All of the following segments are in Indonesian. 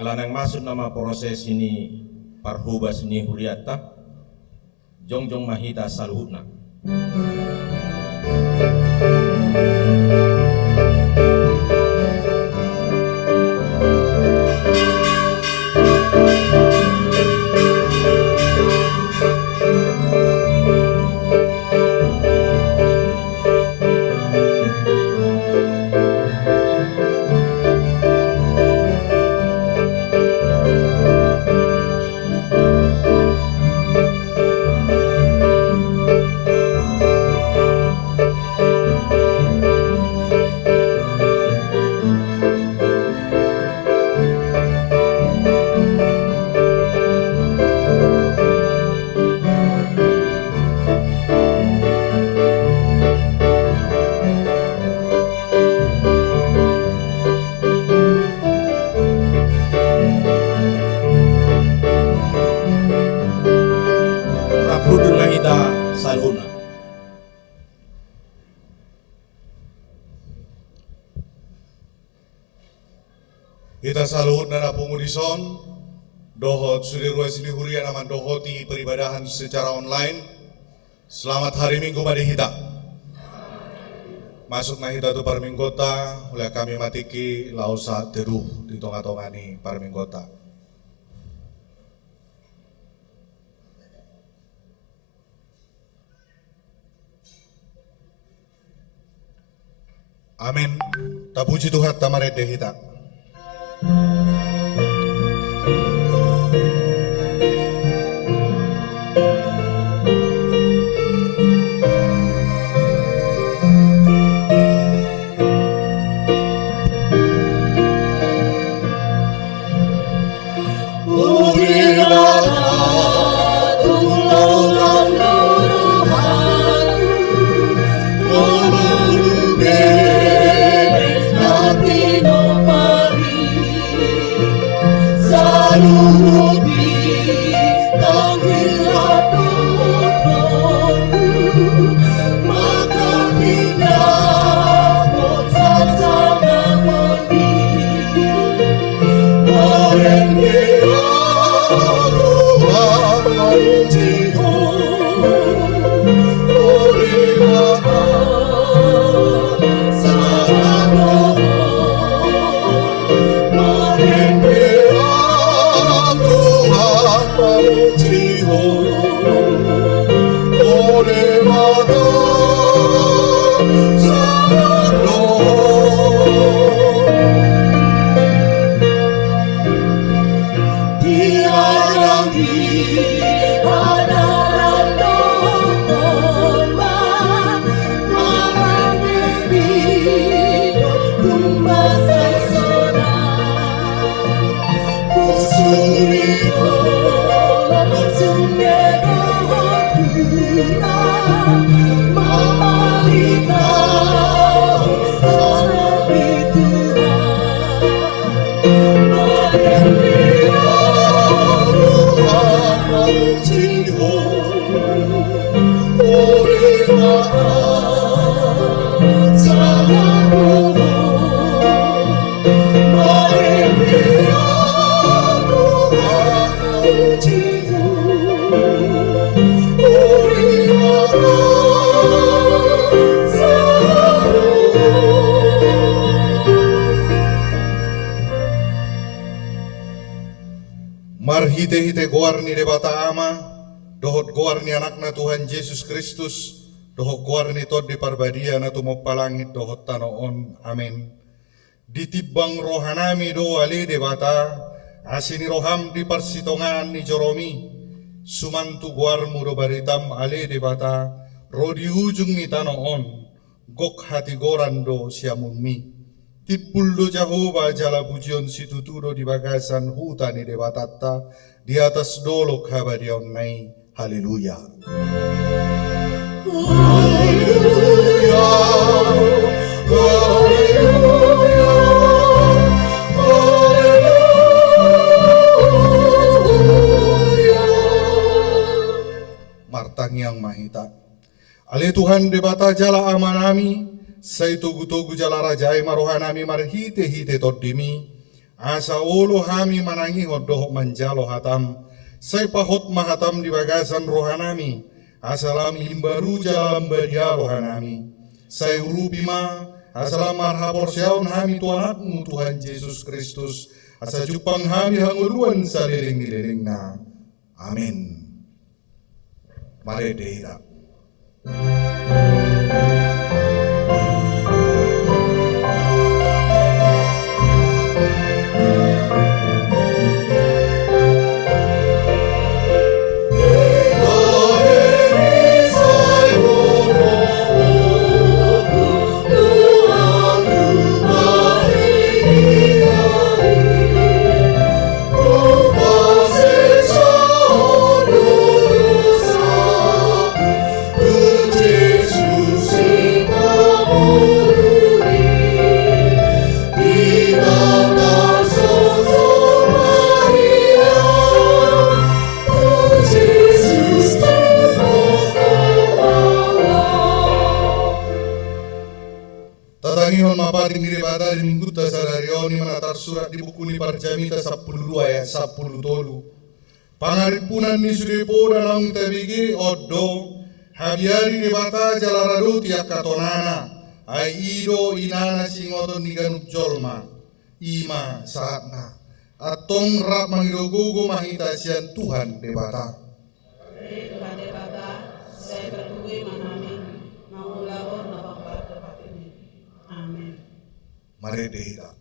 Alanang masuk nama proses ini parhubas ni huriata jongjong mahita saluhutna. Kita salut na pengudison dohot suri ruas ini huria naman dohoti peribadahan secara online. Selamat hari Minggu pada kita. Masuk na kita tu parminggota oleh kami matiki lausa teruh di tonga-tongani parminggota. Amin. Tapuji Tuhan tamarede kita. Hite-hite goarni debata ama, dohot goarni anakna Tuhan Yesus Kristus, dohot goarni tod di parbadia na tumopalangit dohot tanoon. Amin. Ditibang rohanami do ali debata, asini roham di parsitongan ni Joromi, sumantu goarmu do baritam ali debata, rodi ujung ni tanoon, gok hati gorando siamunmi. Tipuldo Jehovah jala pujion situturo di bagasan hutan di debatata di atas dolok habarion nai. Haleluya. Haleluya. Haleluya. Haleluya. Martang yang mahita. Ale Tuhan debata jala amanami. Say tugu-tugu jala rajai marohanami marhite-hite todimi Asa ulo hami manangihon dohok manjalo hatam. Say pahot mahatam di bagasan rohanami. Asalami himbaru jalam badia rohanami. Say urupi ma. Asalam marhapor syaun hami tuanatmu Tuhan Yesus Kristus. Asa jupang hami hanguluan saliring-liring na. Amin. Mari dihirap. Tatangihon mapating diribata di minggu tasararioni manatar surat di buku ni Parjamita 10 ayat 10 tolu. Pangaripunan ni sudepo danang tabigi oddo habiari dibata jalarado tiak katonana ai ido inana singoton ni ganup jolma ima saatna atong rap mangidogogo mahita sian Tuhan debata. Tuhan debata saya berkuwi manami maulawon napampat tempat ini. Amin. Mari dihirap.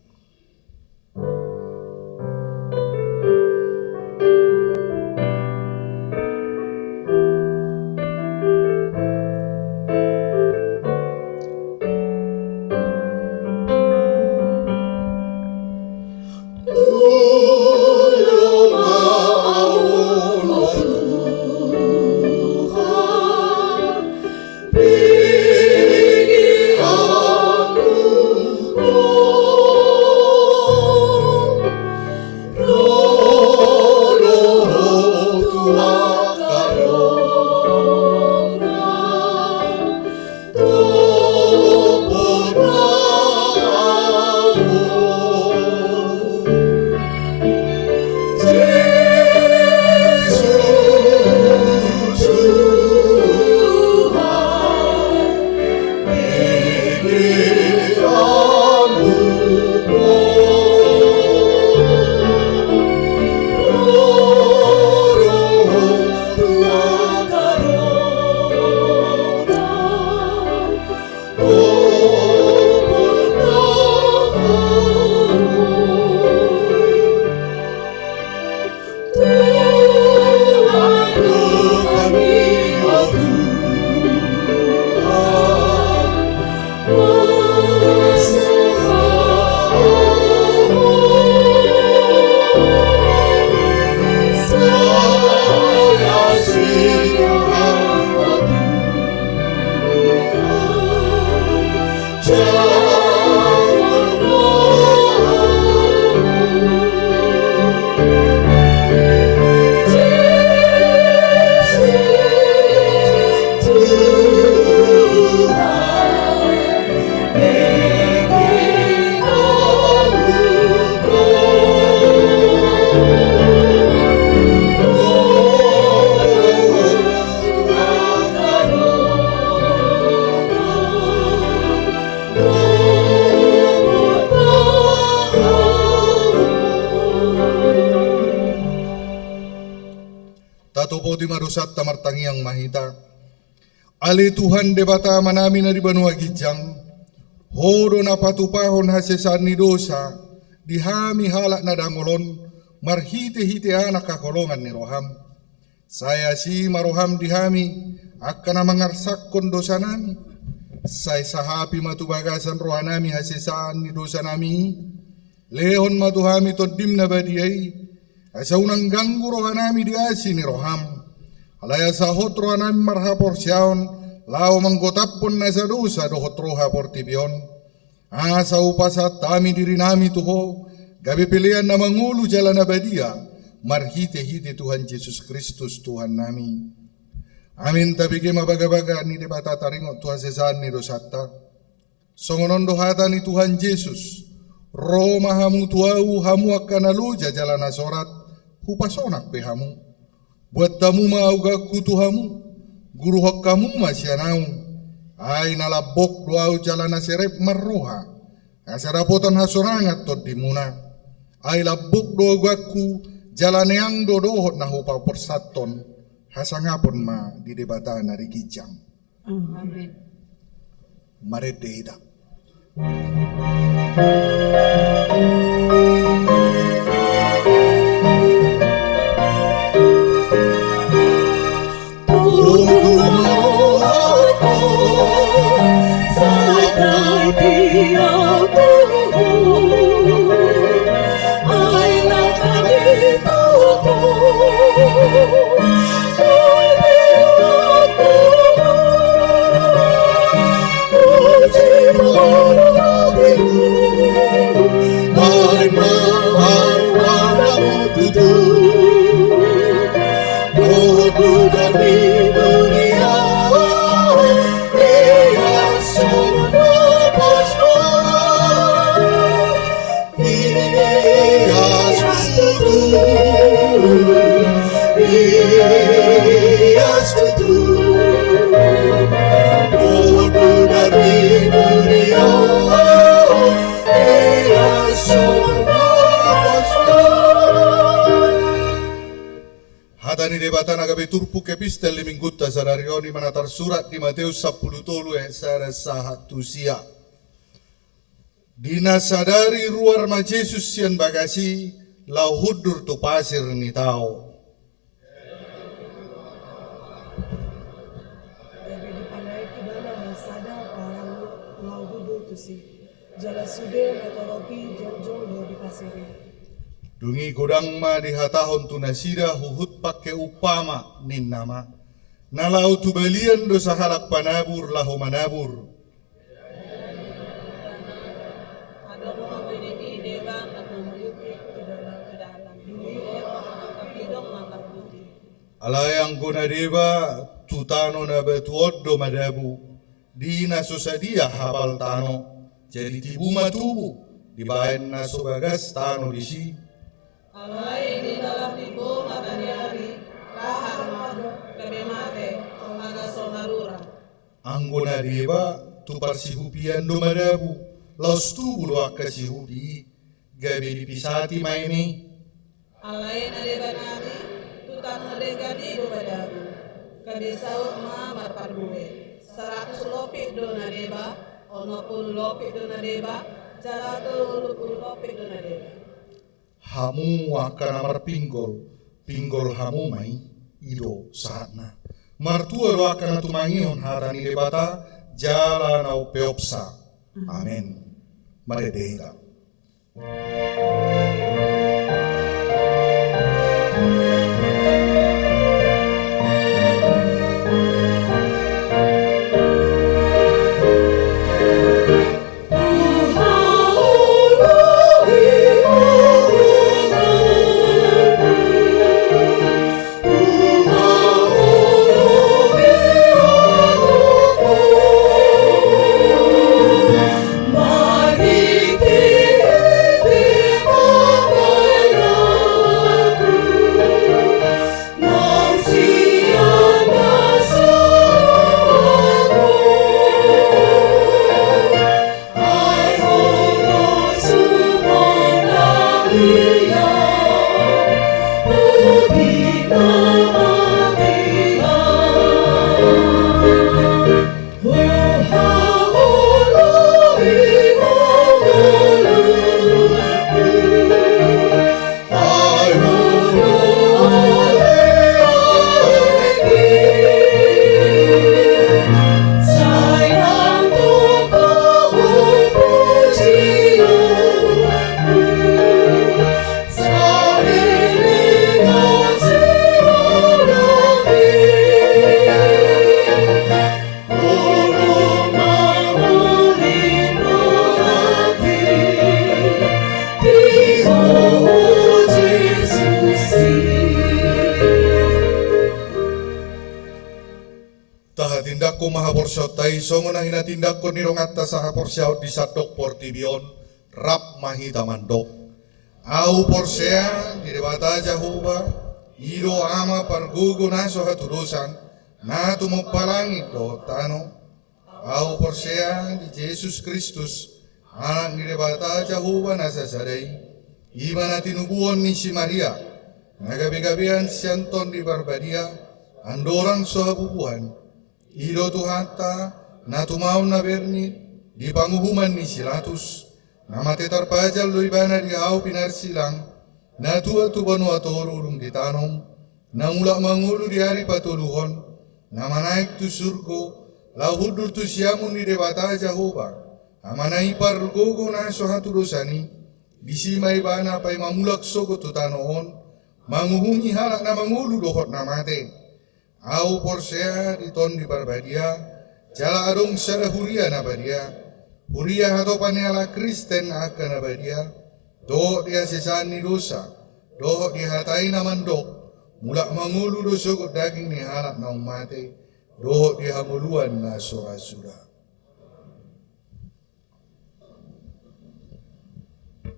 Tatopo di marusat tamartangi yang mahita. Ali Tuhan debata manami na di banua gijang. Hodo na patupahon hasesan ni dosa. Dihami halak na dangolon. Marhite-hite anak kakolongan ni roham. Saya si maroham dihami. Akan na mangarsakon dosa nami. Saya sahapi matubagasan rohanami hasesan ni dosa nami. Lehon matuhami todim na badiyay. Asa unang ganggu rohanami di asi ni roham. Alaya sahot rohanami marhapor siyaon. Lao manggotapon na sa dosa dohot roha portibion. Asa upasat tami diri nami tuho. Gabi pilihan na mangulu jalan abadia. Marhite-hite Tuhan Yesus Kristus Tuhan nami. Amin tabigi mabaga-baga ni debata taringot Tuhan sesan ni dosata. Songonon dohata ni Tuhan Yesus. Roma hamu tuau hamu akan aluja jalan asorat, hupasonak pe hamu. Buat tamu mau gaku tuhamu, guru hok kamu masih anau. Ai nalabok doau jalan aserep marroha, asarapotan hasorangat tot dimuna. Ai labok doau gaku jalan yang dodohot na hupa persaton, hasangapon ma di debata nari kijang. Amin. Mari dehida. Hatani debatan agabe turpu kepistel limingguta sararioni manatar surat di Matius 10 tolu sara sahatu sia. Dina sadari ruar ma Yesus sian bagasi lau hudur tu pasir ni tau. Dari dipanai kidana masada parang lau hudu tusi. Jala sude metoropi jong-jong do di pasiri. Dungi godang ma di hatahon tu nasira huhut pakai upama nin nama. Nalau tu balian dosa halak panabur lahu manabur. Ada rumah berdiri dewan dan memiliki kedalam. Ini tapi dong mangkap putih. Alayang guna deba tutano na betuodo madabu. Dina susadia habal tano. Jadi tibu matubu. Dibayan na subagas tano disi. Alai di dalam tibu matani hari, lahar madu, kebe mate, aga sonarura. Anggona deba tupar sihupian do madabu. Laus tubu doa kasihupi. Gabi dipisati maini. Alai na deba nari, tutan mereka di do badabu. Kebe saut ma marparbuwe. 100 lopik do na deba, ono 10 lopik do na deba, jala 30 lopik do na deba. Hamu akan amar pinggol hamu mai ido saatna. Martua do akan atumangion harani debata jalan au peopsa. Amin. Mari dehida. Tindak ko mahaporsyaw tayo, songo na hinatindak ko nirong atta sa haporsyaw di sadok portibion, rap mahita mandok. Au porsea di debata Jehovah, iro ama pargugo naso haturusan, na tumupalangit do tano. Au porsea di Yesus Kristus, anak di debata Jehovah nasasadai, iba na tinubuan ni si Maria, nagabi-gabian si Anton di Barbadia, andorang sohabubuhan, iro tuhanta, na tumaw na berni, di panguhuman ni Silatus, na matetarpajal do ibana di au pinarsilang, na tua-tubanu atorulong di tanong, na mula mangulu di hari patuluhon, na manaik tu surgo, lahudur tu siamun di debata Jehovah, amanai pargogo na sohatu dosani, disima ibana pay mamulak sogo tu tanoon, manguhungi halak na mangulu dohot na mate, au porsea di ton di Barbadia, jala adong sada huria na badia, huria hatopan ala Kristen akan na badia, doh dia sesani dosa, doh dia hatai na mandok, mulak mangulu dosa kot daging ni halak na umate, doh dia hamuluan na sura-sura.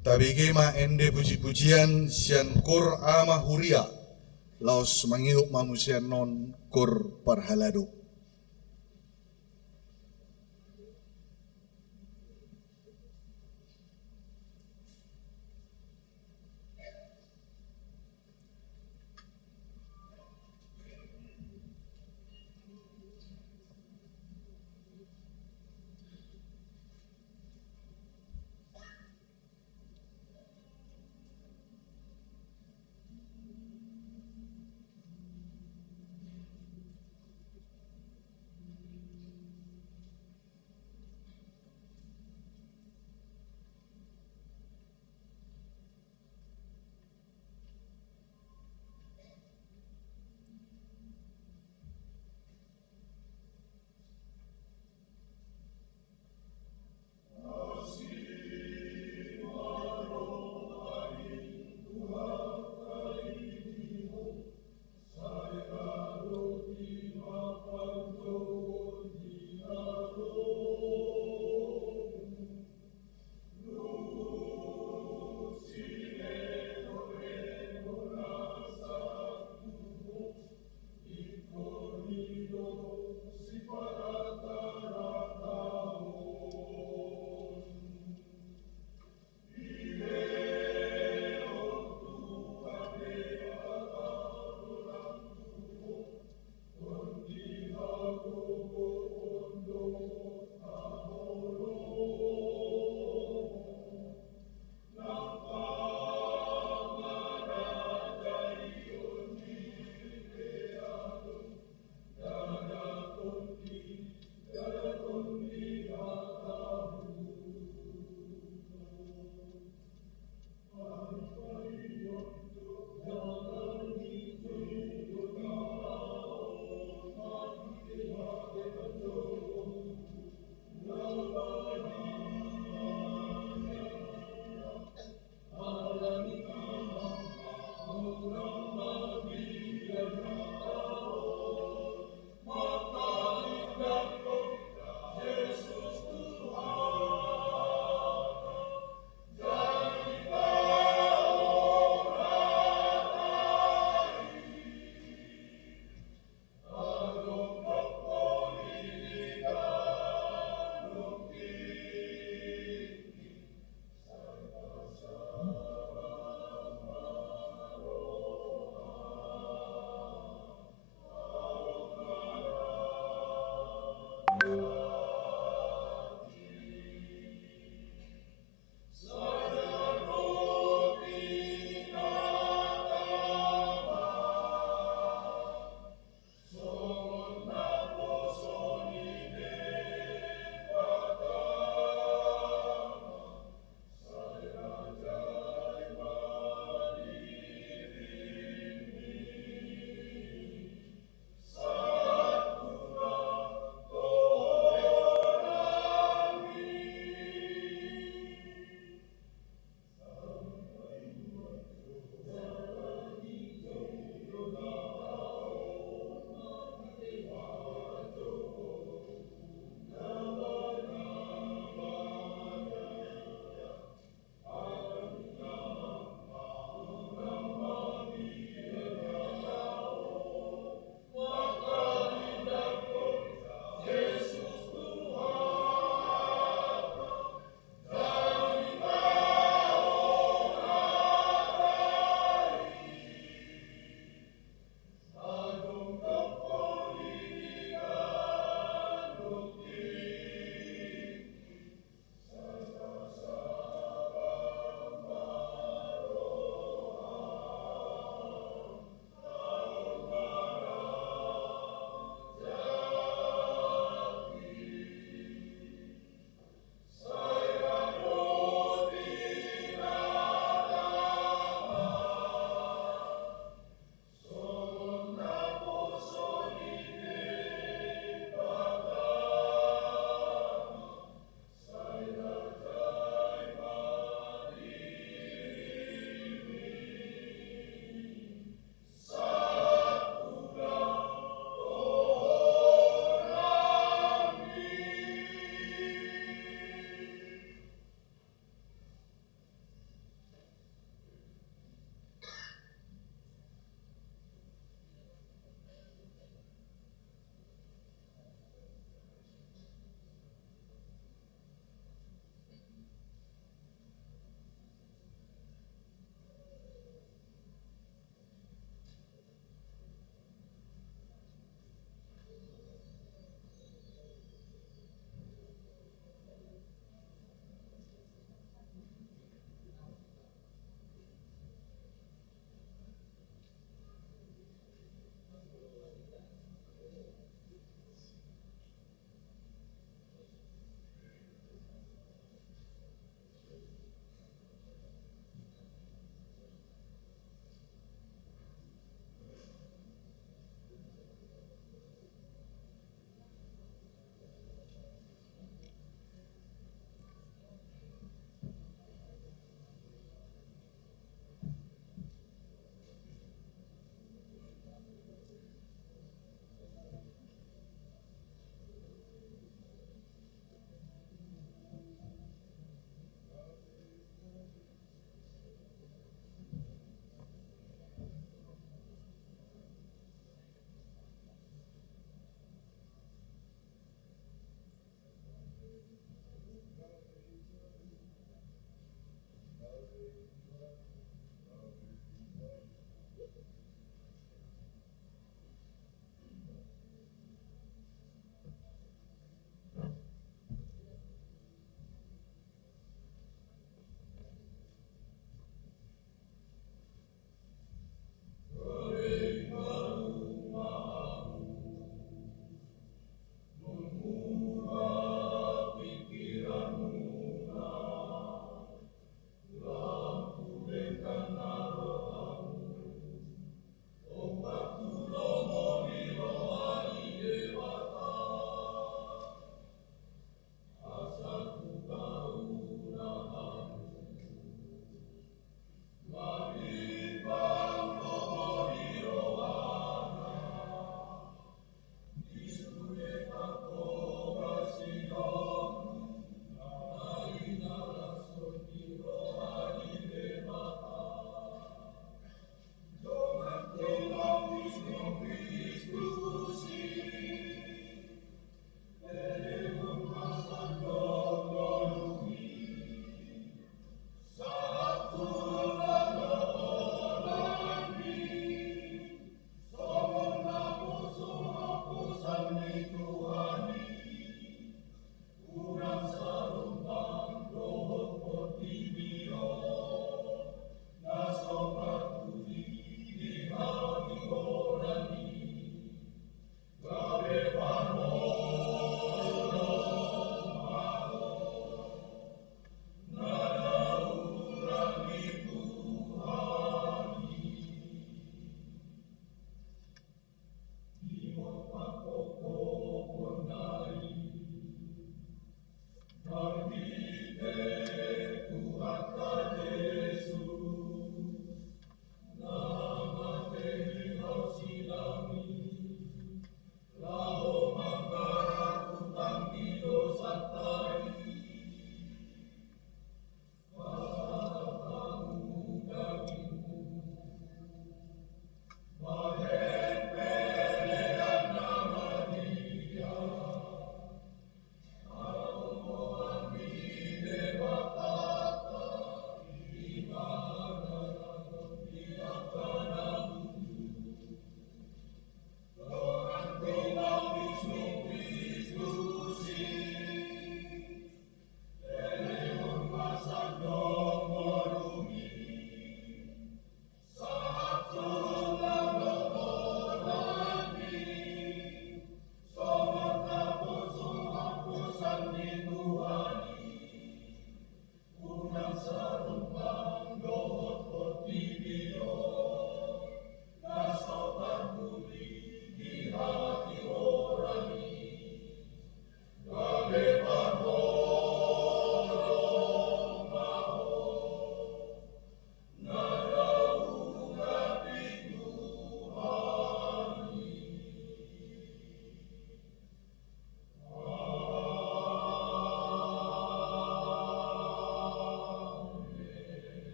Tabigema ende puji-pujian sian kur ama huria, laos mangihuk mamusian non kur parhaladu.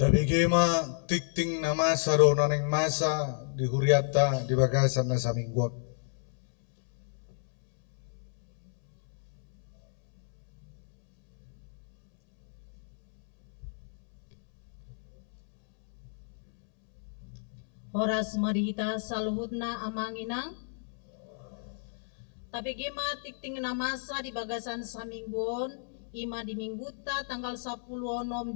Tapi gema tikting na masa do naneng masa di huriata di bagasan na sa minggot. Horas marita saluhutna amanginang. Tapi gema tikting na masa di bagasan sa minggon ima di mingguta tanggal 10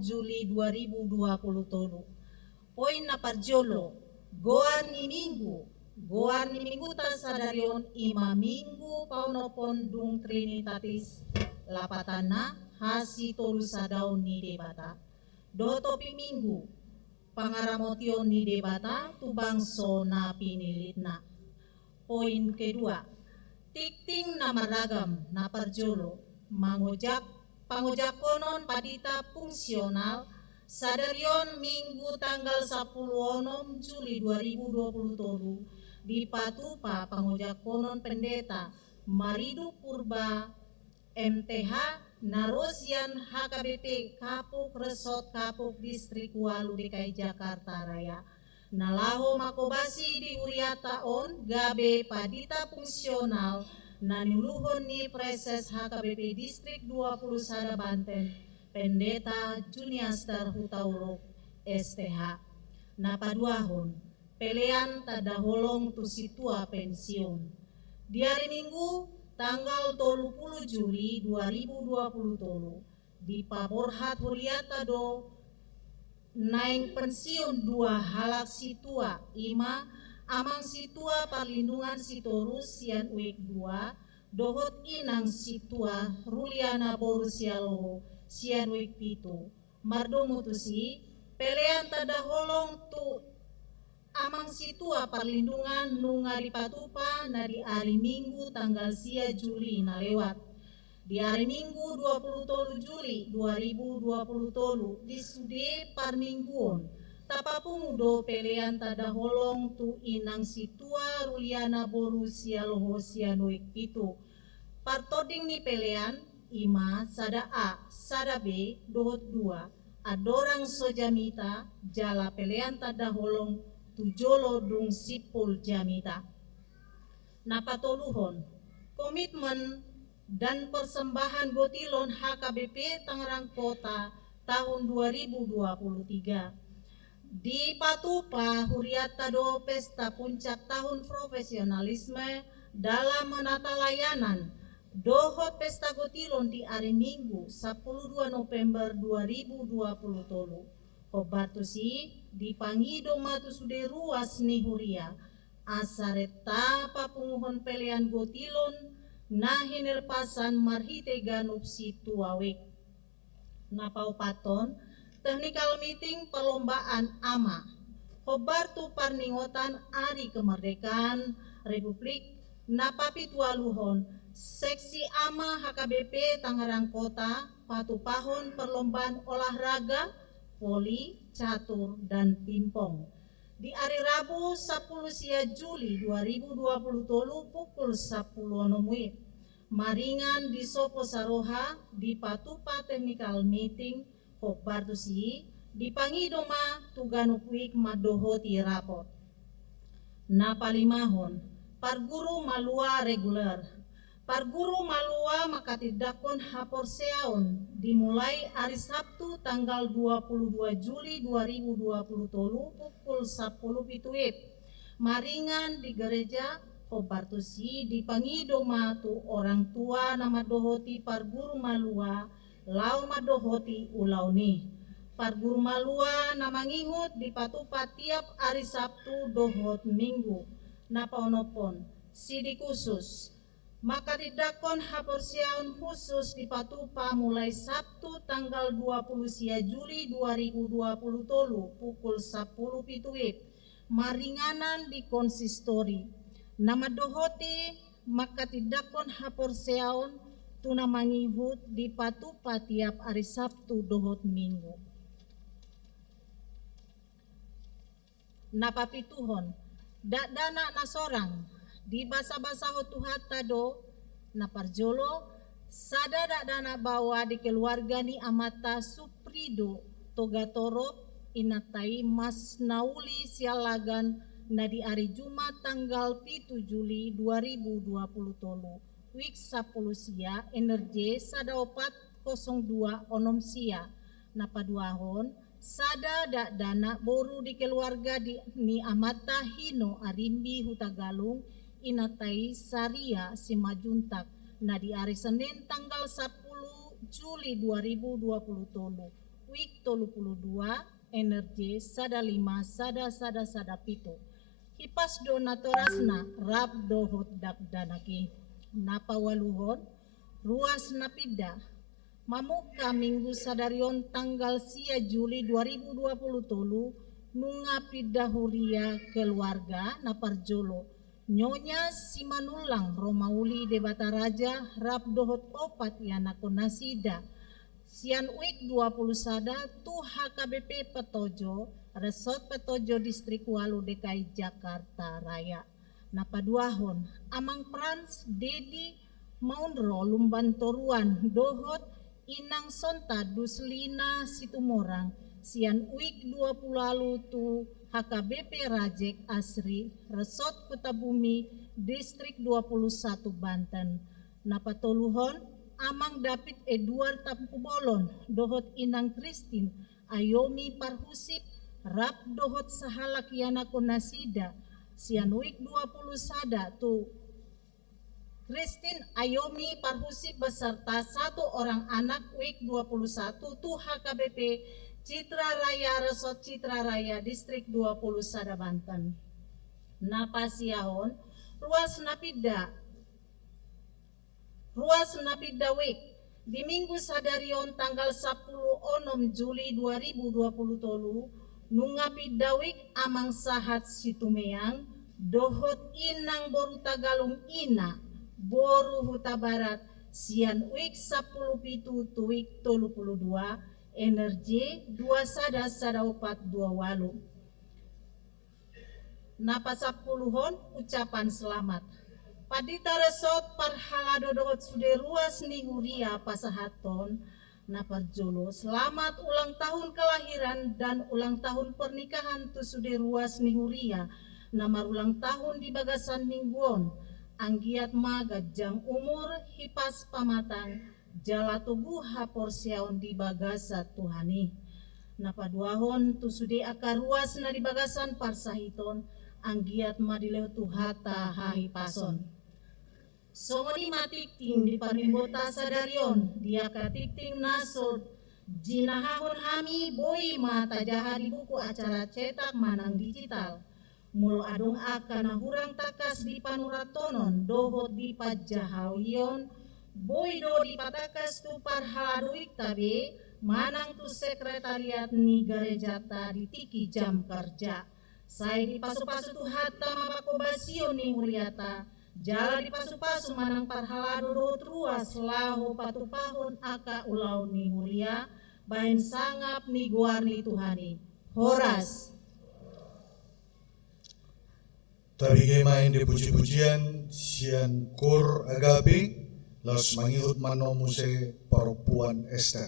Juli 2020. Poin na parjolo, goar ni minggu ta sadarion ima minggu paunopon dung Trinitatis lapatana hasi tolu sadaun ni debata. Do topi minggu pangaramotion ni debata tu bangso na pinilitna. Poin kedua, tikting na maragam na parjolo pangujakonon padita fungsional sadarion minggu tanggal 10 Juli 2020 di Patupa pangujakonon pendeta Maridu Purba MTH Narosian HKBP Kapuk Resort Kapuk Distrik Walu DKI Jakarta Raya nalaho makobasi di Uriata on gabe padita fungsional nanuluhon ni Preses HKBP Distrik 20 Sada Banten Pendeta Juniaster Hutauruk STH napaduahon pelean tadaholong tu situa pensiun di hari Minggu tanggal 30 Juli 2020 di Paborhat Huriata do naing pensiun 2 halak situa ima amang situa perlindungan sitorus sian uik 2 dohot inang situa Ruliana Borusialo sian uik pitu mardo mutusi pelean tadaholong tu amang situa perlindungan nunga di Patupa na di hari Minggu tanggal sia Juli na lewat di hari Minggu 23 Juli 2020 di sude parmingguon tapapungudo pelean tadaholong tu inang situa Ruliana Borusialo sianuik pitu partoding ni pelean ima sada A sada B dohot 2 adorang sojamita jala pelean tadaholong tujolo dung sipul jamita napatoluhon komitmen dan persembahan gotilon HKBP Tangerang Kota tahun 2023 di Patupa Huriata do pesta puncak tahun profesionalisme dalam menata layanan dohot pesta gotilon di hari Minggu 12 November 2020 Hobatusi dipangido matu sude ruas ni Huria asareta papunguhon pelean gotilon na hinerpasan marhite ganup situawik napaupaton technical meeting perlombaan AMA Hobartu Parningotan Ari Kemerdekaan Republik Napapitualuhon Seksi AMA HKBP Tangerang Kota Patupahon perlombaan olahraga voli, catur, dan pingpong di hari Rabu 10 Juli 2020 pukul 10 WIB Maringan di Sopo Saroha di Patupa Technical Meeting Hobartusi dipangidoma tuganukwik madohoti rapot napalimahon parguru malua reguler parguru malua makatidakon haporseaon dimulai hari Sabtu tanggal 22 Juli 2020 pukul 10 WIB Maringan di gereja Hobartusi dipangidoma tu orang tua nama dohoti parguru malua lau madohoti ulau ni parguru malua namangihut di Patupa tiap hari Sabtu dohot Minggu napaonopon sidi khusus maka didakon haporsiaun khusus di Patupa mulai Sabtu tanggal 20 Juli 2020 pukul 10 WIB maringanan di konsistori nama dohoti maka tidakon haporsiaun tuna mangihut di Patupa tiap hari Sabtu dohot Minggu. Napapituhon, dana nasorang di basa-basa hotuhata do naparjolo sada dana bawa di keluarga ni amata Suprido Togatoro inatai mas nauli sialagan na di hari Jumat tanggal 7 Juli 2023 wik 10 sia energi sada 402 onom sia na paduahon sada dak dana boru di keluarga ni amata hino arimbi hutagalung inatai saria simajuntak na di hari Senin tanggal 10 Juli 2023 wik 32 energi sada 5 sada pito hipas donatorasna rab dohot dak danaki napa waluhon ruas napida mamuka minggu sadarion tanggal sia Juli 2023 nunga pida huria keluarga naparjolo nyonya simanulang Romauli de Bataraja rab dohot opat yana konasida sian uik 20 sada tu HKBP Petojo Resort Petojo Distrik Walu DKI Jakarta Raya napaduahon amang Frans Dedi Maunro Lumban Toruan Dohot Inang Sonta Duslina Situmorang sian uik 20 lalu tu HKBP Rajek Asri Resort Kutabumi Distrik 21 Banten napatoluhon amang David Edward Tampubolon dohot Inang Kristin Ayomi Parhusip rap dohot sahalak yana konasida sianuik 20 sada tu Kristin Ayomi Parhusip beserta satu orang anak wik 21 tu HKBP Citra Raya Resort Citra Raya Distrik 20 sada Banten napasiahon ruas napida wik di minggu sadarion tanggal 10 onom Juli 2023 nungapi dawik amang sahat situmeang dohot Inang boru Tagalung ina boru huta barat sian wik 10 pitu tuik 32 energi 2 sada 4 2 walu napa 10hon ucapan selamat Padita Resort parhalado dohot sude ruas ni huria pasahaton naparjolo selamat ulang tahun kelahiran dan ulang tahun pernikahan tu sude ruas ni huria namar ulang tahun di bagasan mingguon anggiat magajang umur hipas pamatang jala tubuh haporsiaon di bagasa tuhani napaduahon tu sude akar ruas na di bagasan parsahiton anggiat madileo tuhata hahipason Songoni matikting di panimbota sadarion dia katikting nasod jinahahon hami boi mata jaha di buku acara cetak manang digital mulo adong akan hurang takas di panuratonon dohot di pajahawion boi do di patakas tu parhaladoik tabe manang tu sekretariat ni garejata di tiki jam kerja saya di pasu-pasu tu hatta mapakobasio ni huriata jala di pasu-pasu manang parhalado dohot ruas lahu patupahon aka ulau ni huria bahen sangap ni guarni tuhani horas Tabigay main di puji-pujian sian kur agapi los mangihut manomuse perempuan Esther.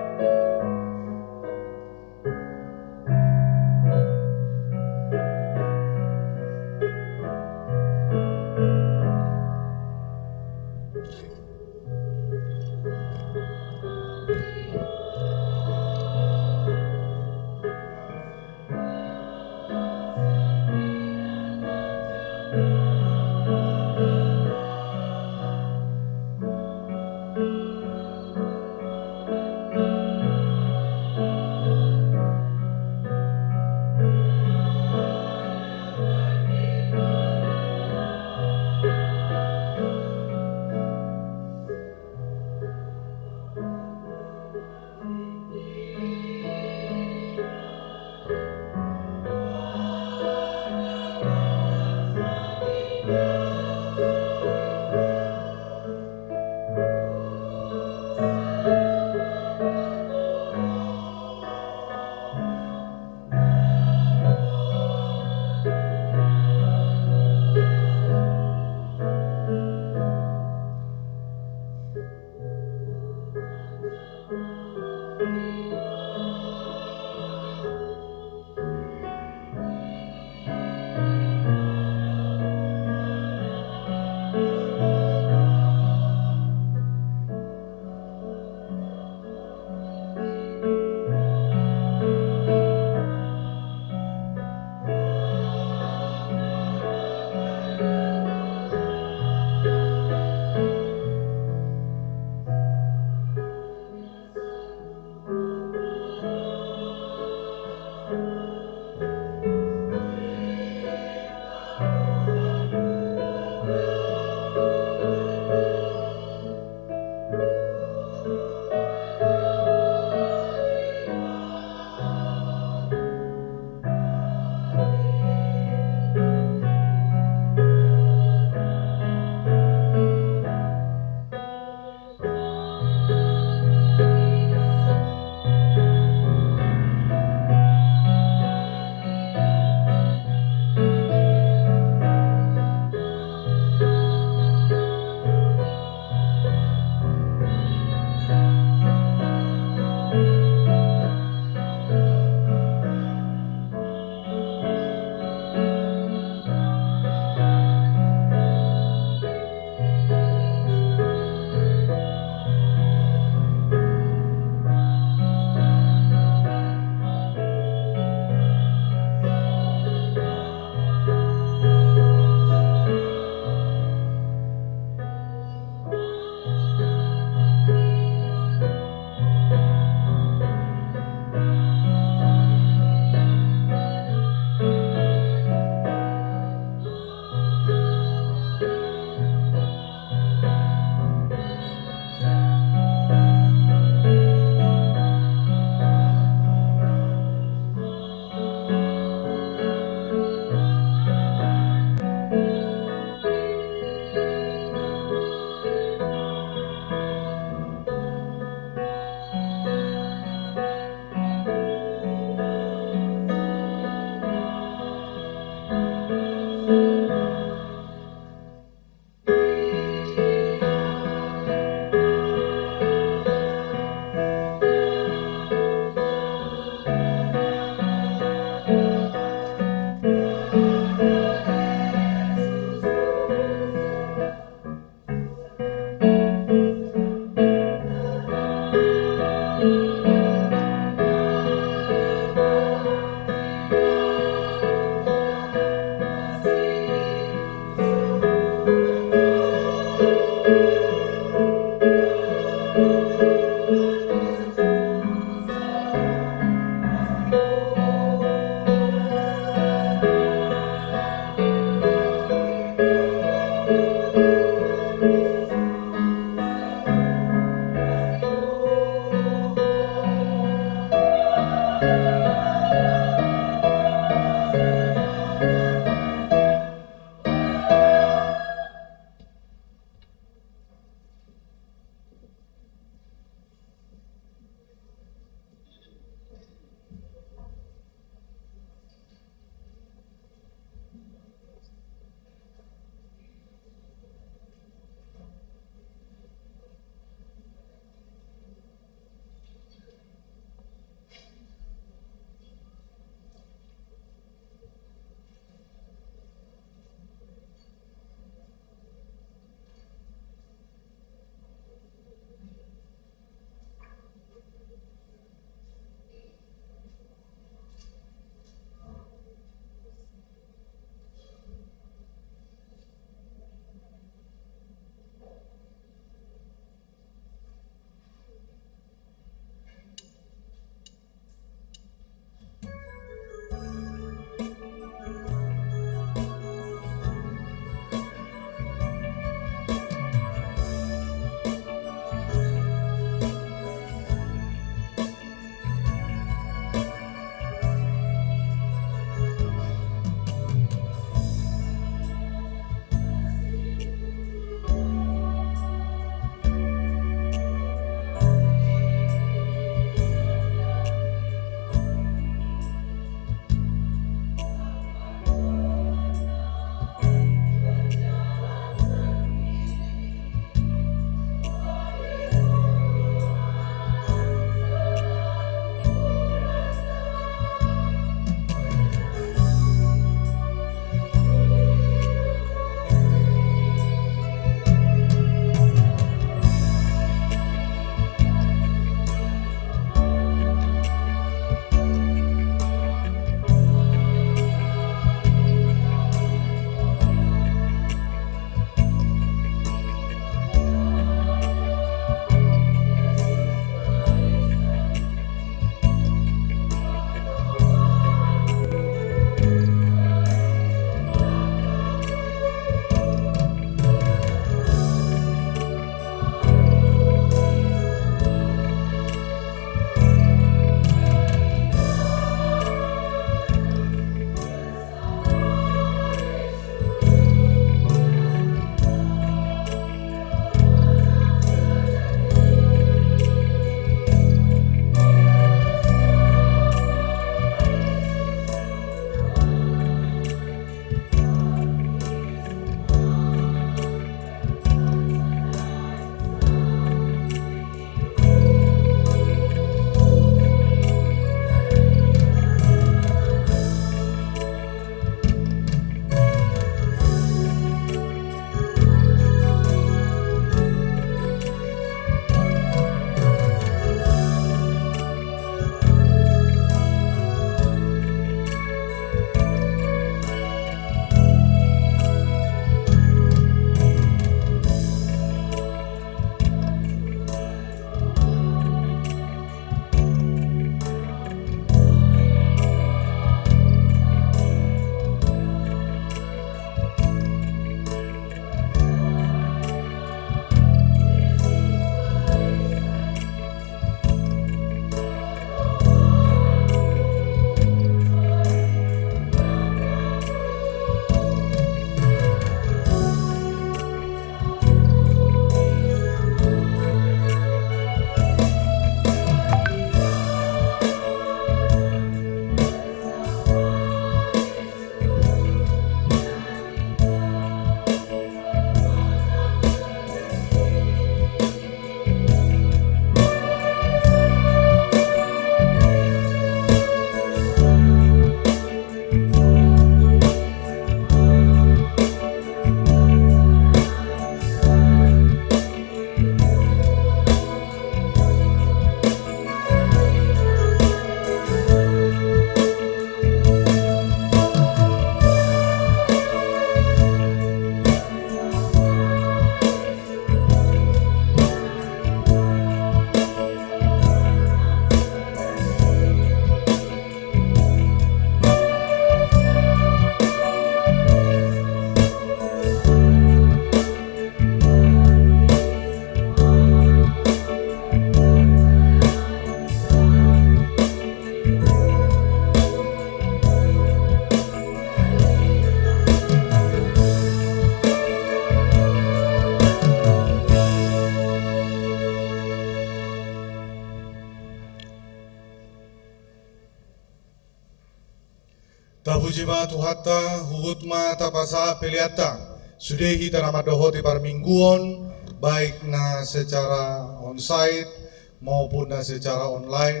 Tabujima tuhatta hugutma tapasa peliata sudehi tanama dohoti parmingguon baik na secara onsite maupun na secara online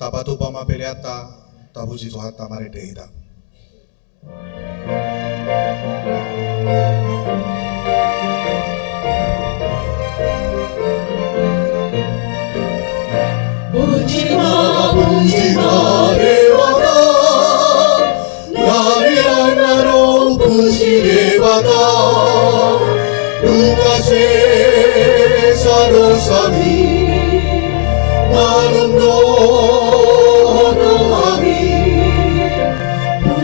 tapatu pama peliata tabuji tuhatta mari dehita. Pujima Devata, Narayana Ro Puji Devata, Duka Se Sarosami, Manundo Noami,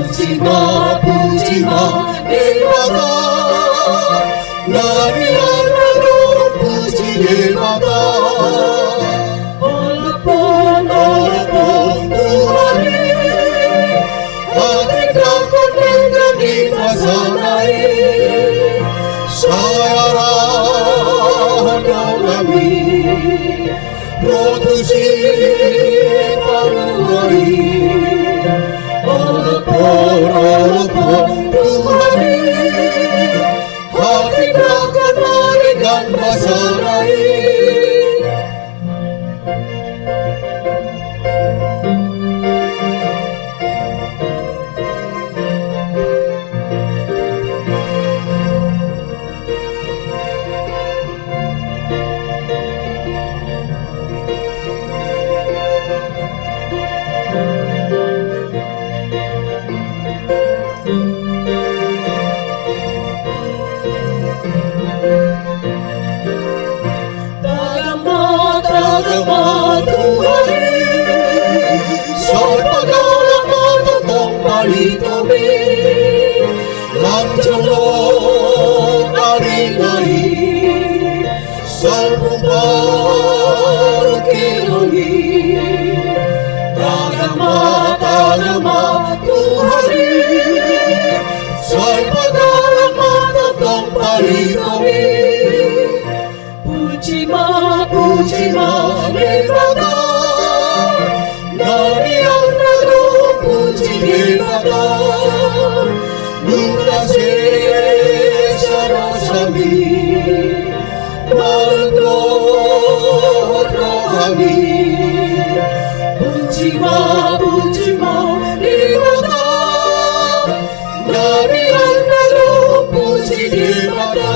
Pujima Devata, Narayana Ro Puji Devata. Produksi paruai, olopon Tuhani, hati akan marikan masalai. Pujima Devata, Narayana Ro Puji Devata, Duka Se Sarosami, Manundo Noami, Pujima Devata, Narayana Ro Puji Devata.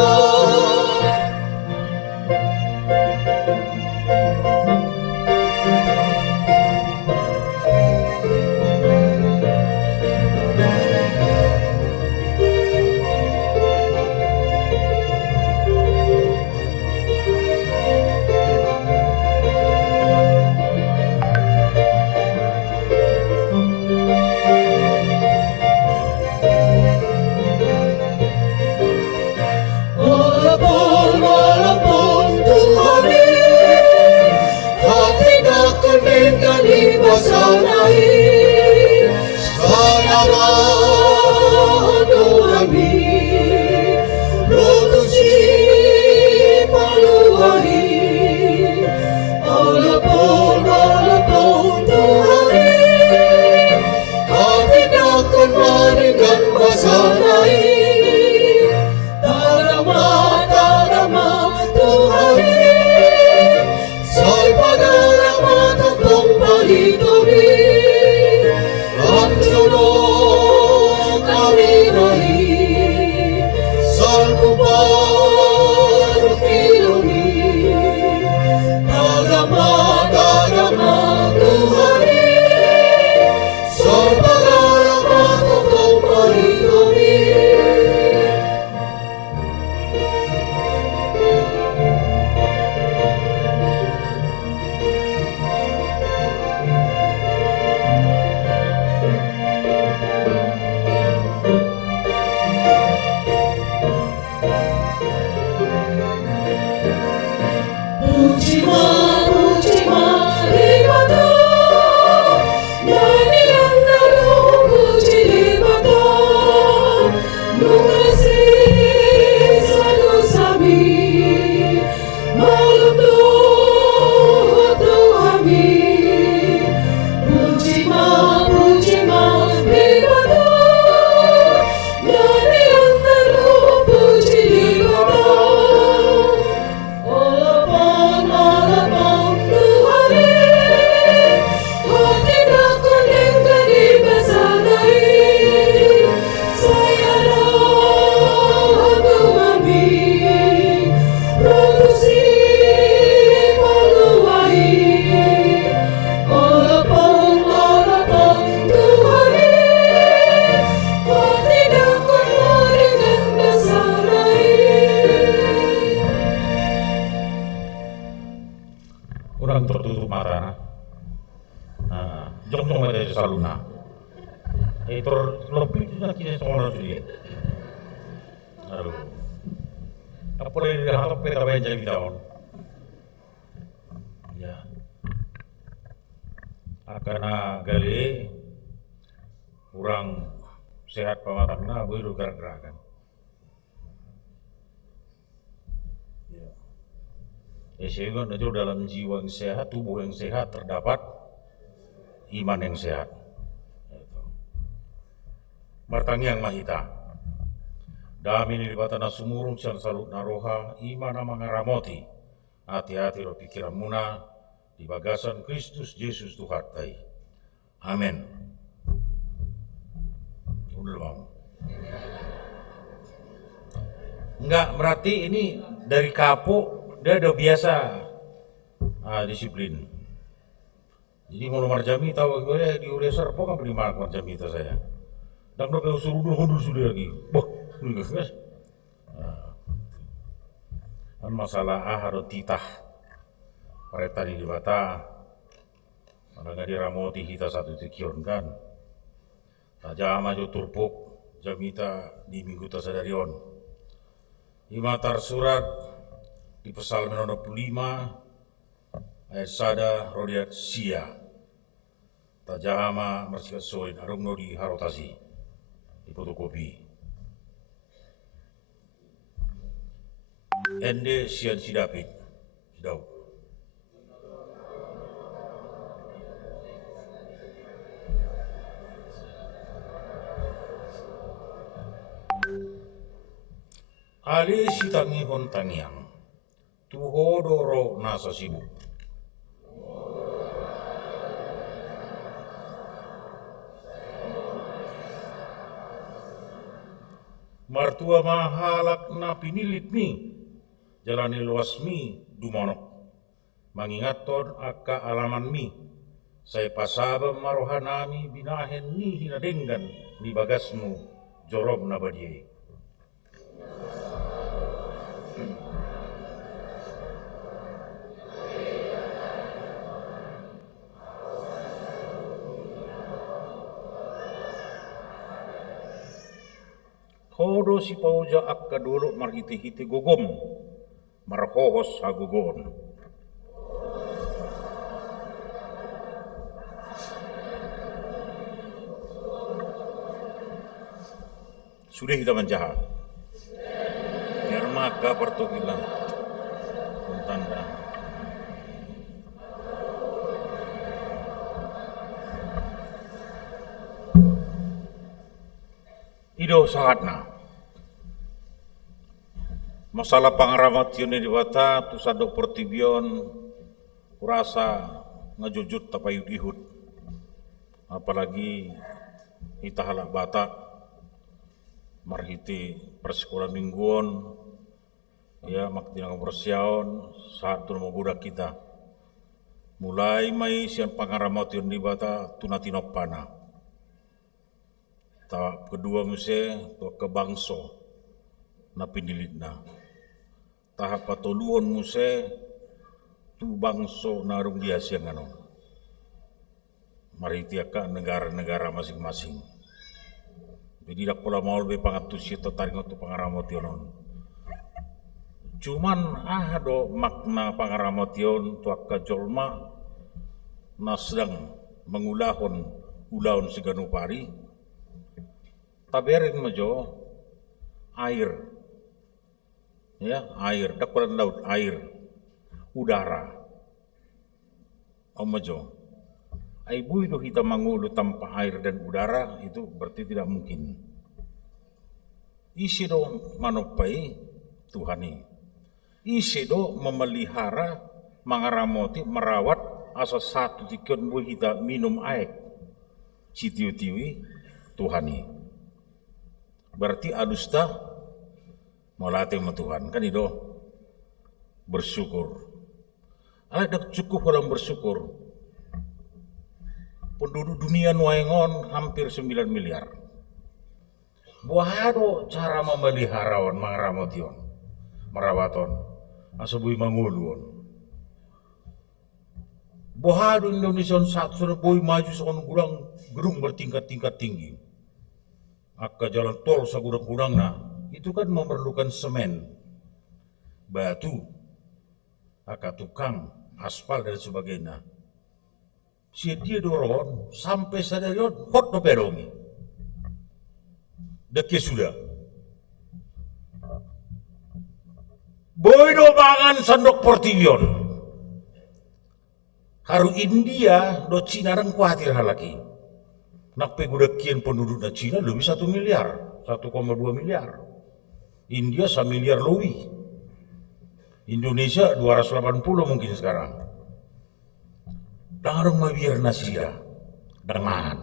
saluna. Itu lebih itu nak kisah soal sendiri. Aduh. Apa yang diharap kita bayar jadi tahun. Ya. Karena gali kurang sehat pamatangna baru gerak-gerakan. Sehingga itu dalam jiwa yang sehat, tubuh yang sehat terdapat iman yang sehat. Martang yang mahita. Dami ini dibatana sumurung siang salut naroha imana mangaramoti. Hati-hati ro pikiran muna di bagasan Kristus Yesus Tuhan tai. Amin. Udah mau. Enggak berarti ini dari kapuk. Dia udah biasa disiplin. Jadi mau marjami tahu gue di ureser pokok beli marjami itu saya. Dan udah suruh dulu sudah lagi. Wah, guys. Kan masalah harus titah. Pareta di bata. Mana nggak diramoti kita satu tikion kan. Saja maju turpuk jamita di minggu tasadarion. Imatar surat di pasal 65 ayat sada rodiat sia tajama marsikat soin arungno di harotasi di fotokopi ende sian sidapit sidau ali sitangi hon tangiang tuhodoro nasa sibuk. Martua mahalak na pinilit mi, jalani luas mi dumonok. Mangingaton akka alaman mi, saya pasaba marohanami binahen ni hinadenggan ni bagasmu jorob na badiyay. Hodo si pauja akka dulu marhiti-hiti gogom, marhohos hagugon. Sudah kita menjahat. Kermaka pertukilan. Tanda. Ido saatna. Masalah pangaramat yun di bata tu sadok pertibion kurasa ngajujut tapayud ihud. Apalagi kita halak bata marhiti persekolah mingguan ya maktinang persiaon saat tu budak kita. Mulai mai sian pangaramat yun di bata tunatinok pana. Tahap kedua muse tu ke bangso na pinilitna. Tahap patuluhon muse tu bangso narung dia siang ano. Mariti ka negara-negara masing-masing. Jadi dak pola mau lebih pangatusi atau taringot tu pangaramot yonon. Cuman do makna pangaramot yon tu akka jolma na sedang mengulahon ulaon siganupari. Taberin majo air, ya air, dakulan laut air, udara, majo. Aibu itu kita mangulu tanpa air dan udara itu berarti tidak mungkin. Isi do manopai Tuhani, isi do memelihara, mangaramoti, merawat asa satu tikion bu kita minum air, sitiu-tiwi Tuhani. Berarti adusta melatih sama Tuhan kan itu bersyukur. Ada cukup dalam bersyukur. Penduduk dunia nuaingon hampir 9 miliar. Buahado cara memeliharawan mangaramotion, merawaton, asubui manguluon. Buahado Indonesia satu sudah boy maju sekolah kurang gedung bertingkat-tingkat tinggi. Akka jalan tol sagudang-gudangna itu kan memerlukan semen, batu, akka tukang, aspal dan sebagainya. Si dia dorong sampai sadarion hot no perongi. Deke sudah. Boy do mangan sandok portillion. Haru India do Cina rang khawatir halaki. Nak pegudakian penduduk na Cina lebih 1 miliar, 1,2 miliar. India 1 miliar lebih. Indonesia 280 mungkin sekarang. Dangarong mabiar nasira, dengan.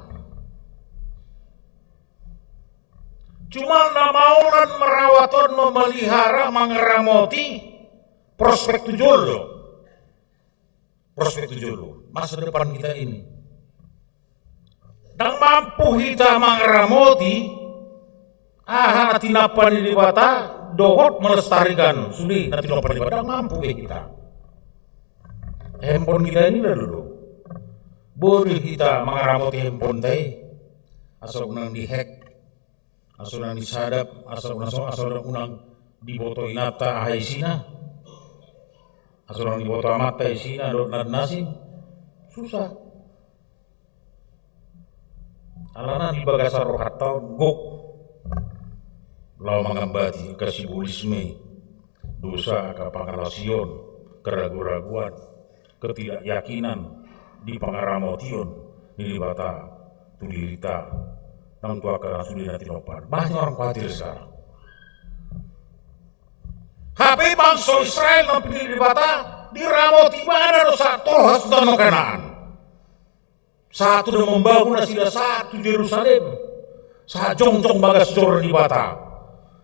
Cuma namauran merawaton memelihara mengeramoti prospek tujolo. Prospek tujolo, masa depan kita ini. Dan mampu kita mengeramoti, tinapan di bata, dohot melestarikan, suli nanti tinapan di bata, mampu kita. Handphone kita ini dah dulu. Boleh kita mengeramoti handphone tadi, asal unang dihack, asal unang disadap, asal unang diboto inata ahaisina, asal unang diboto amata ahaisina, dan nasi, susah. Alana di bagasar rohat tahun, gok, lau mengambati kesibulisme, dosa kapangalasion, keraguan-raguan, ketidakyakinan, di pangaramotion, di bata, tulirita, nang tua karena sudah nanti lopan. Banyak orang khawatir sekarang. HP bangsa Israel nang pilih di bata, diramoti mana dosa tol hasutan Kanaan. Satu dan membangun asila satu Yerusalem, sajong-jong bagas jor di bata,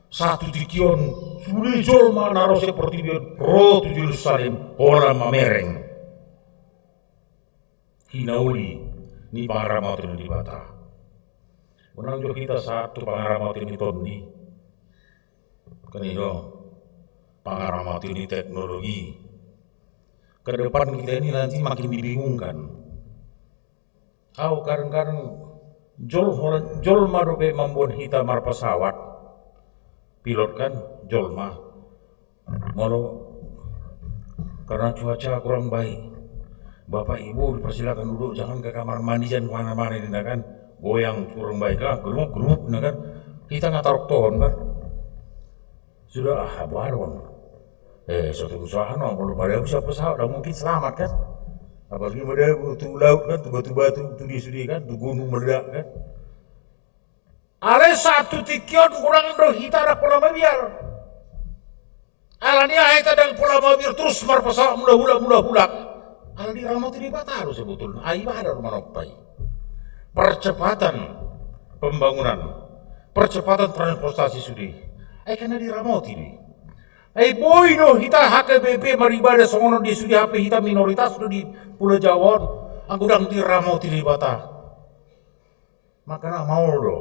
satu dikion sudah jol mana rose pertibion rotu Yerusalem orang mamereng. Hinauli ni pangaramautin di bata. Unang jo kita satu pangaramautin ni tonni. Kanino pangaramautin ni teknologi. Ke depan kita ini nanti makin dibingungkan. Kadang-kadang jol madobe membuat kita mar pesawat. Pilot kan jol mah. Malu karena cuaca kurang baik. Bapak Ibu dipersilakan duduk, jangan ke kamar mandi, jangan kemana-mana ini kan. Goyang kurang baik lah, geruk-geruk kan. Kita nggak taruh pohon kan. Sudah baron. Suatu usaha kalau pada bisa pesawat, dah mungkin selamat kan. Apalagi pada tuh laut kan, tuh batu-batu, tuh di kan, tuh gunung meledak kan. Ale satu tikion kurang doh kita ada pola mabiar. Alani ayat ada pola mabiar terus mar pesawat mudah-mudah. Hal di ramoti di bata harus sebetulnya. Ayo ada rumah nopai. Percepatan pembangunan, percepatan transportasi sudi. Karena di ramoti ni. Boy no kita HKBP maribada songono di sudi HP kita minoritas sudah di Pulau Jawa. Angkudang di ramoti di bata. Makanya mau do.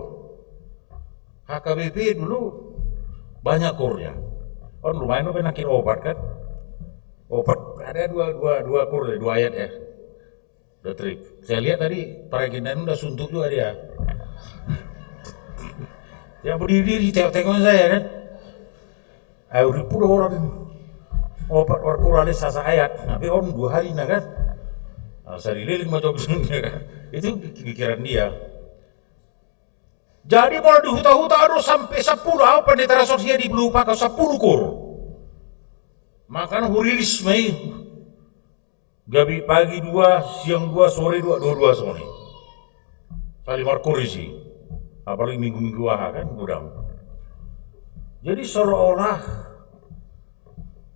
HKBP dulu banyak kurnya. Lumayan lo penakin obat kan. Obat ada dua kur, 2 ayat ya. Udah trik. Saya lihat tadi paragindan udah suntuk juga dia. Ya berdiri tengok saya kan. Udah puluh orang obat Al-Quran sasa ayat. Tapi 2 hari nah kan. Saya dililing macam begini kan. Itu pikiran dia. Jadi mulai di huta-huta ada sampai 10 pendeta sosial di belupa ke 10 kur. Makan hurilis mai. Gabi pagi 2, siang 2, sore 2, 2 sore. Kali markurisi. Apalagi minggu-minggu kan gudang. Jadi seolah-olah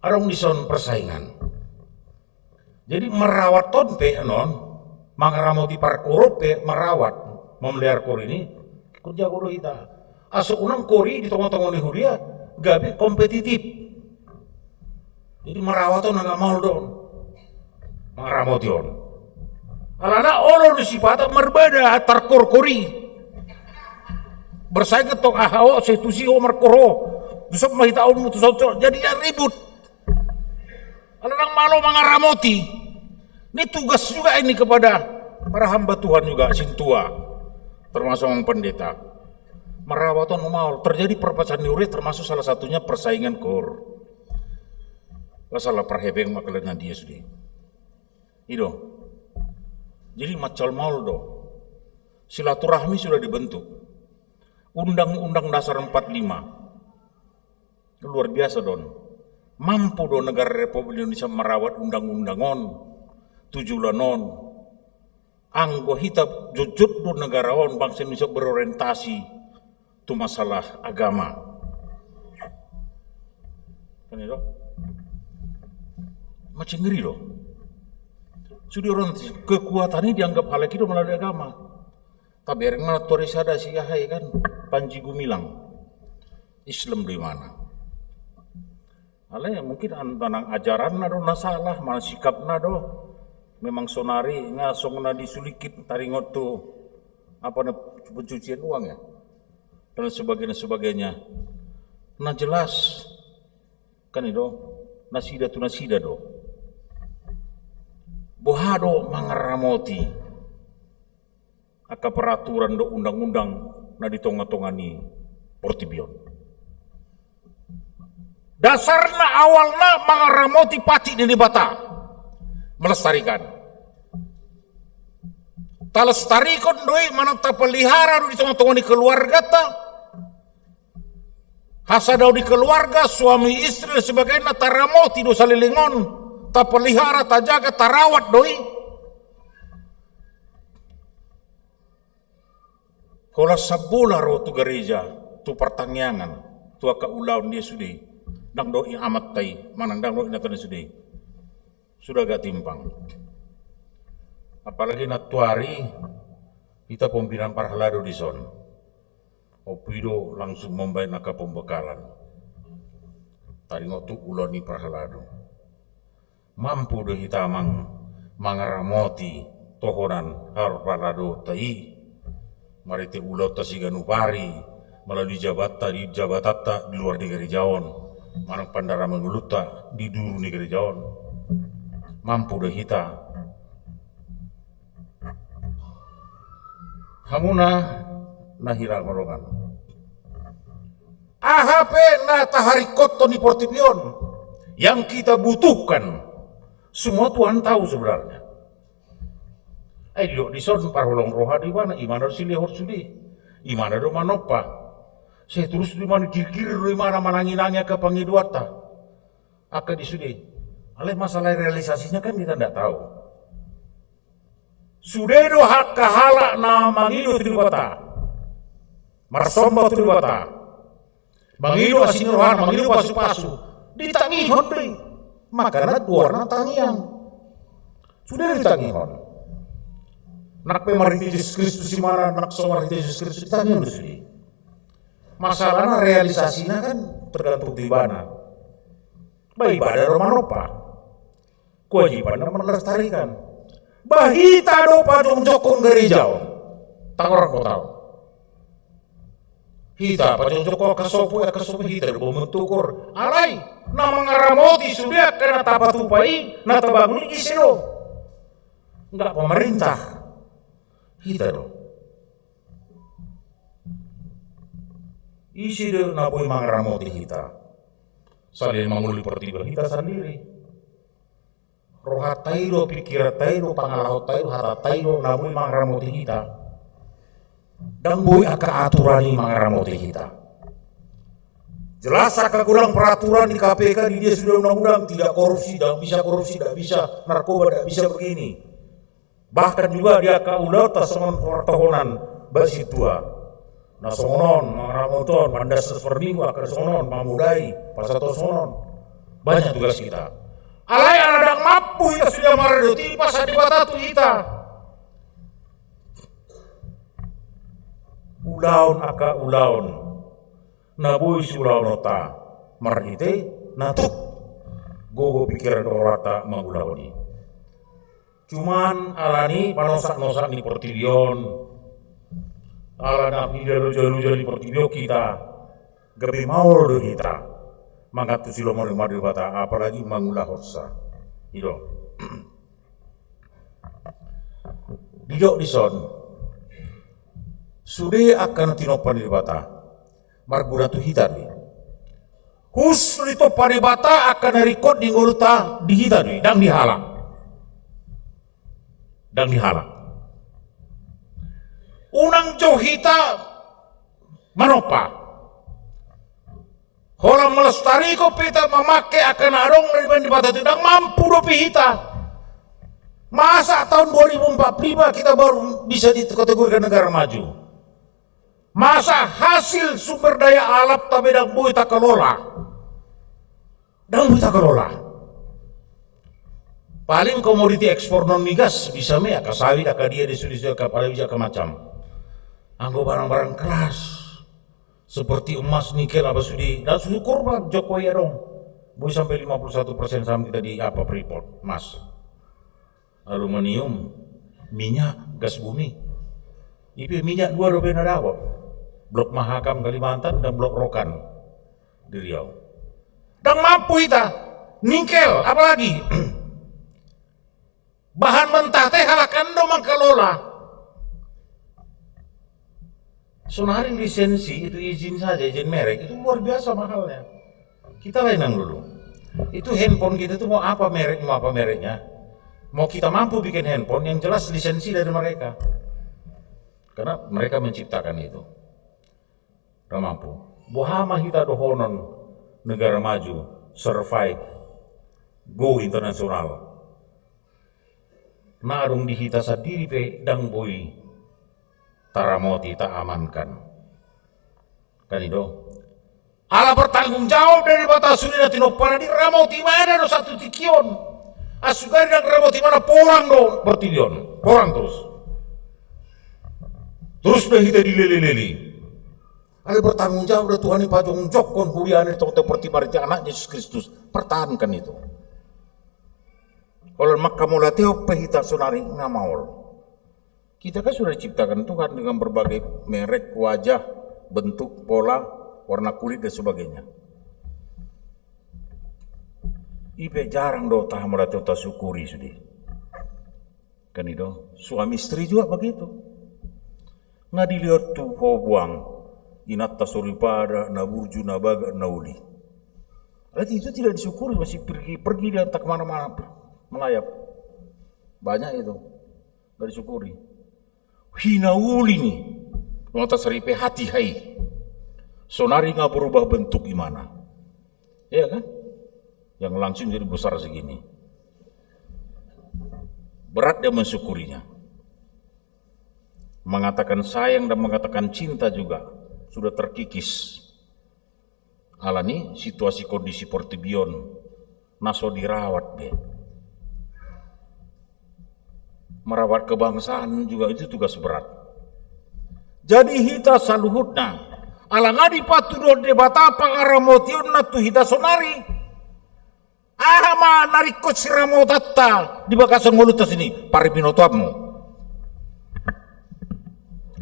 arong dison persaingan. Jadi merawat tonpe non, mangaramoti parkorope merawat memelihara kor ini kerja guru kita. Asuk unang kori di tengah-tengah huria gabi kompetitif. Jadi merawaton agak mal dong, mengaramotion. Alana orang disipata merbeda terkor-kori. Bersaing ketok ahao institusi omar koro. Besok mahita mutus jadi ribut. Alana malu mengaramoti. Ini tugas juga ini kepada para hamba Tuhan juga sintua. termasuk orang pendeta. Merawatan mau terjadi perpecahan teori, termasuk salah satunya persaingan kor. Masalah perhebeng makalanya dia sudah. Itu. Jadi macal maul do. Silaturahmi sudah dibentuk. Undang-Undang Dasar 45. Luar biasa don. Mampu do negara Republik Indonesia merawat undang-undangon, tujulanon. Anggo hitab jujut do negarawan bangsa Indonesia berorientasi tu masalah agama. Kan itu? Macam ngeri loh. Sudah orang kekuatan ini dianggap hal itu melalui agama. Tapi yang mana turisada si Yahai kan Panji Gumilang Islam di mana? Hal yang mungkin tentang ajaran nado nasalah, mana sikap nado memang sonari ngasong na disulikit taringot tu apa pencucian uang ya dan sebagainya. Nah jelas kan itu nasida do. Bohado mangaramoti aka peraturan do undang-undang na ditonga-tongani Portibion. Dasarna awalna mangaramoti pati di bata melestarikan. Talestarikon doi manang tapelihara di tongah-tongah di keluarga ta. Hasadau di keluarga suami istri dan sebagainya taramoti do salilingon. Tapelihara tajaga tarawat doi. Kalau sabula ro tu gereja, tu pertangyangan, tu aka ulaun dia sudi, dang doi amat tai, manang dang doi natan sudi, sudah gak timpang. Apalagi natuari kita pimpinan parhalado di son, opido langsung membayar naka pembekalan. Tadi ngotu uloni parhalado, mampu do hitamang mangaramoti tohonan har parhalado tai. Marite ulau tasiganu pari melalui jabatatta di luar negeri jawon manang pandara menguluta di dulu negeri jawon mampu dah hita hamuna nahira merongan AHP na taharikoto ni Portibion yang kita butuhkan semua Tuhan tahu sebenarnya. Ayo di son parholong roha di mana imana si lehor sudi imana do manopa saya terus di mana kiri di mana mananginangnya ke pangiduata aka di sudi oleh masalah realisasinya kan kita tidak tahu sudah do hak kahala na mangidu tribata marsomba tribata mangidu asin rohan mangidu pasu-pasu ditangihon deh makanya warna tangiang sudah ditangihon. Nak pemerintah Yesus Kristus di mana nak pemerintah Yesus Kristus ditanya dulu. Masalahnya realisasinya kan tergantung di mana. Baik ibadah romanopa, kewajiban melestarikan. Bahita do padong jokong gereja, tak orang kau tahu. Hita padong jokong kasopo hita do bentukur. Alai, nama ngaramoti sudah kena tapatupai, nata bangun isi do. Enggak pemerintah. Hita do. Isi do napoi mangaramoti hita. Salin manguli pertiba hita sendiri. Roha tairo, pikiran tairo, pangalaho tairo, hata tairo, napoi mangaramoti hita. Dan boy aka aturani mangaramoti hita. Jelas aka kurang peraturan di KPK di dia sudah undang-undang tidak korupsi, tidak bisa narkoba, tidak bisa begini. Bahkan juga dia kaulau tasongon pertahunan basi tua. Nasongon, mangaramoton, mandas seperminggu akan sonon, mamudai, pasato sonon. Banyak tugas kita. Alai anak mampu kita sudah maradoti pas di batatu kita. Ulaun aka ulaun. Nabui sulaun nota. Marhite natuk. Gogo pikiran orata mangulauni. Cuman alani panosak-nosak di Portibion, alana jalu-jalu di Portibion kita, gabi maul do kita, mangkat tu silo mau madu bata, apalagi mangulah horsa, itu. Didok di son, Sudah akan tinopan di bata. Marguna tu hitan. Khusus itu pada bata akan record di nguluta di hitan dan dihalang. Dan dihalang. Unang johita manopa. Holang melestari ko pita memakai akan arong dari bata tidak mampu do pihita. Masa tahun 2045 kita baru bisa dikategorikan negara maju. Masa hasil sumber daya alam tapi dan bui tak kelola. Dan bui tak kelola. Paling komoditi ekspor non migas bisa me aka sawit aka dia di Sulawesi aka palawija aka macam. Anggo barang-barang keras seperti emas, nikel, apa sudi. Dan syukur Pak Jokowi ya dong. Bui sampai 51% saham kita di apa Freeport, emas. Aluminium, minyak, gas bumi. Ipi minyak dua dobe nadawa. Blok Mahakam Kalimantan dan Blok Rokan di Riau. Dan mampu kita nikel, apalagi bahan mentah teh halakan do mangkalola. Sonaring lisensi itu izin saja, izin merek itu luar biasa mahalnya. Kita lainang dulu. Itu handphone kita itu mau apa mereknya. Mau kita mampu bikin handphone yang jelas lisensi dari mereka. Karena mereka menciptakan itu. Udah mampu. Bohama kita dohonon negara maju, survive, go internasional. Narung di hita sadiri pe dang boy. Taramoti tak amankan. Kan itu. Ala bertanggung jawab dari batas sudah tinopana di ramoti mana do satu tikion. Asugari dan ramoti mana porang do bertilion. Porang terus. Terus dah kita dileli-leli. Ala bertanggung jawab dari Tuhan yang pajong jokon kuliahnya tentang pertibariti anak Yesus Kristus. Pertahankan itu. Kalau makamulateo pehita sonari ngamaul. Kita kan sudah diciptakan Tuhan dengan berbagai merek, wajah, bentuk, pola, warna kulit dan sebagainya. Ibe jarang do tahamulateo ta syukuri sudi. Kan itu, suami istri juga begitu. Nggak dilihat tuh buang, inat tasuripada, naburju, nabaga, nauli. Berarti itu tidak disyukuri, masih pergi dia tak kemana-mana melayap. Banyak itu, nggak disyukuri. Hinauli nih, nota seripe hati hai. Sonari nggak berubah bentuk gimana? Ya kan? Yang langsung jadi besar segini. Berat dia mensyukurinya. Mengatakan sayang dan mengatakan cinta juga sudah terkikis. Alani situasi kondisi portibion naso dirawat deh. Merawat kebangsaan juga itu tugas berat. Jadi hita saluhutna alangadi patudo debata pangaramotion na tu hita sonari. Ama narikot siramo tatta di bakasan ngulutas ini paripinotuammu.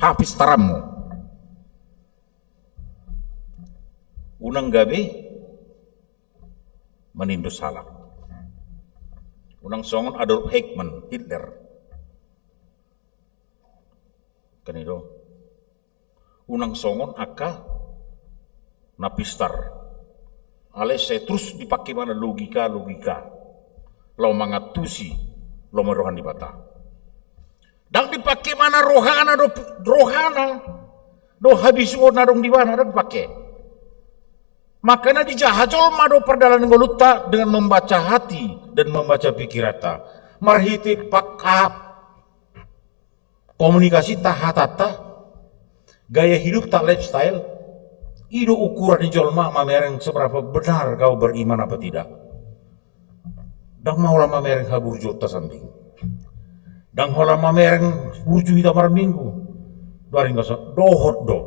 Habis tarammu. Unang gabi menindus salah. Unang songon Adolf Hitler. Kan itu unang songon aka napistar ale saya terus dipakai mana logika lo mangatusi lo merohan di bata dan dipakai mana rohana do habis narung di mana dan pakai makanya dijahajol mado perdalan ngoluta dengan membaca hati dan membaca pikirata marhiti pakap komunikasi tahatata, gaya hidup tak lifestyle, itu ukuran di jolma mamereng seberapa benar kau beriman apa tidak. Dan mau lama mamereng habur jota samping. Dan mau lama mamereng burju kita malam minggu. Dari nggak dohot do.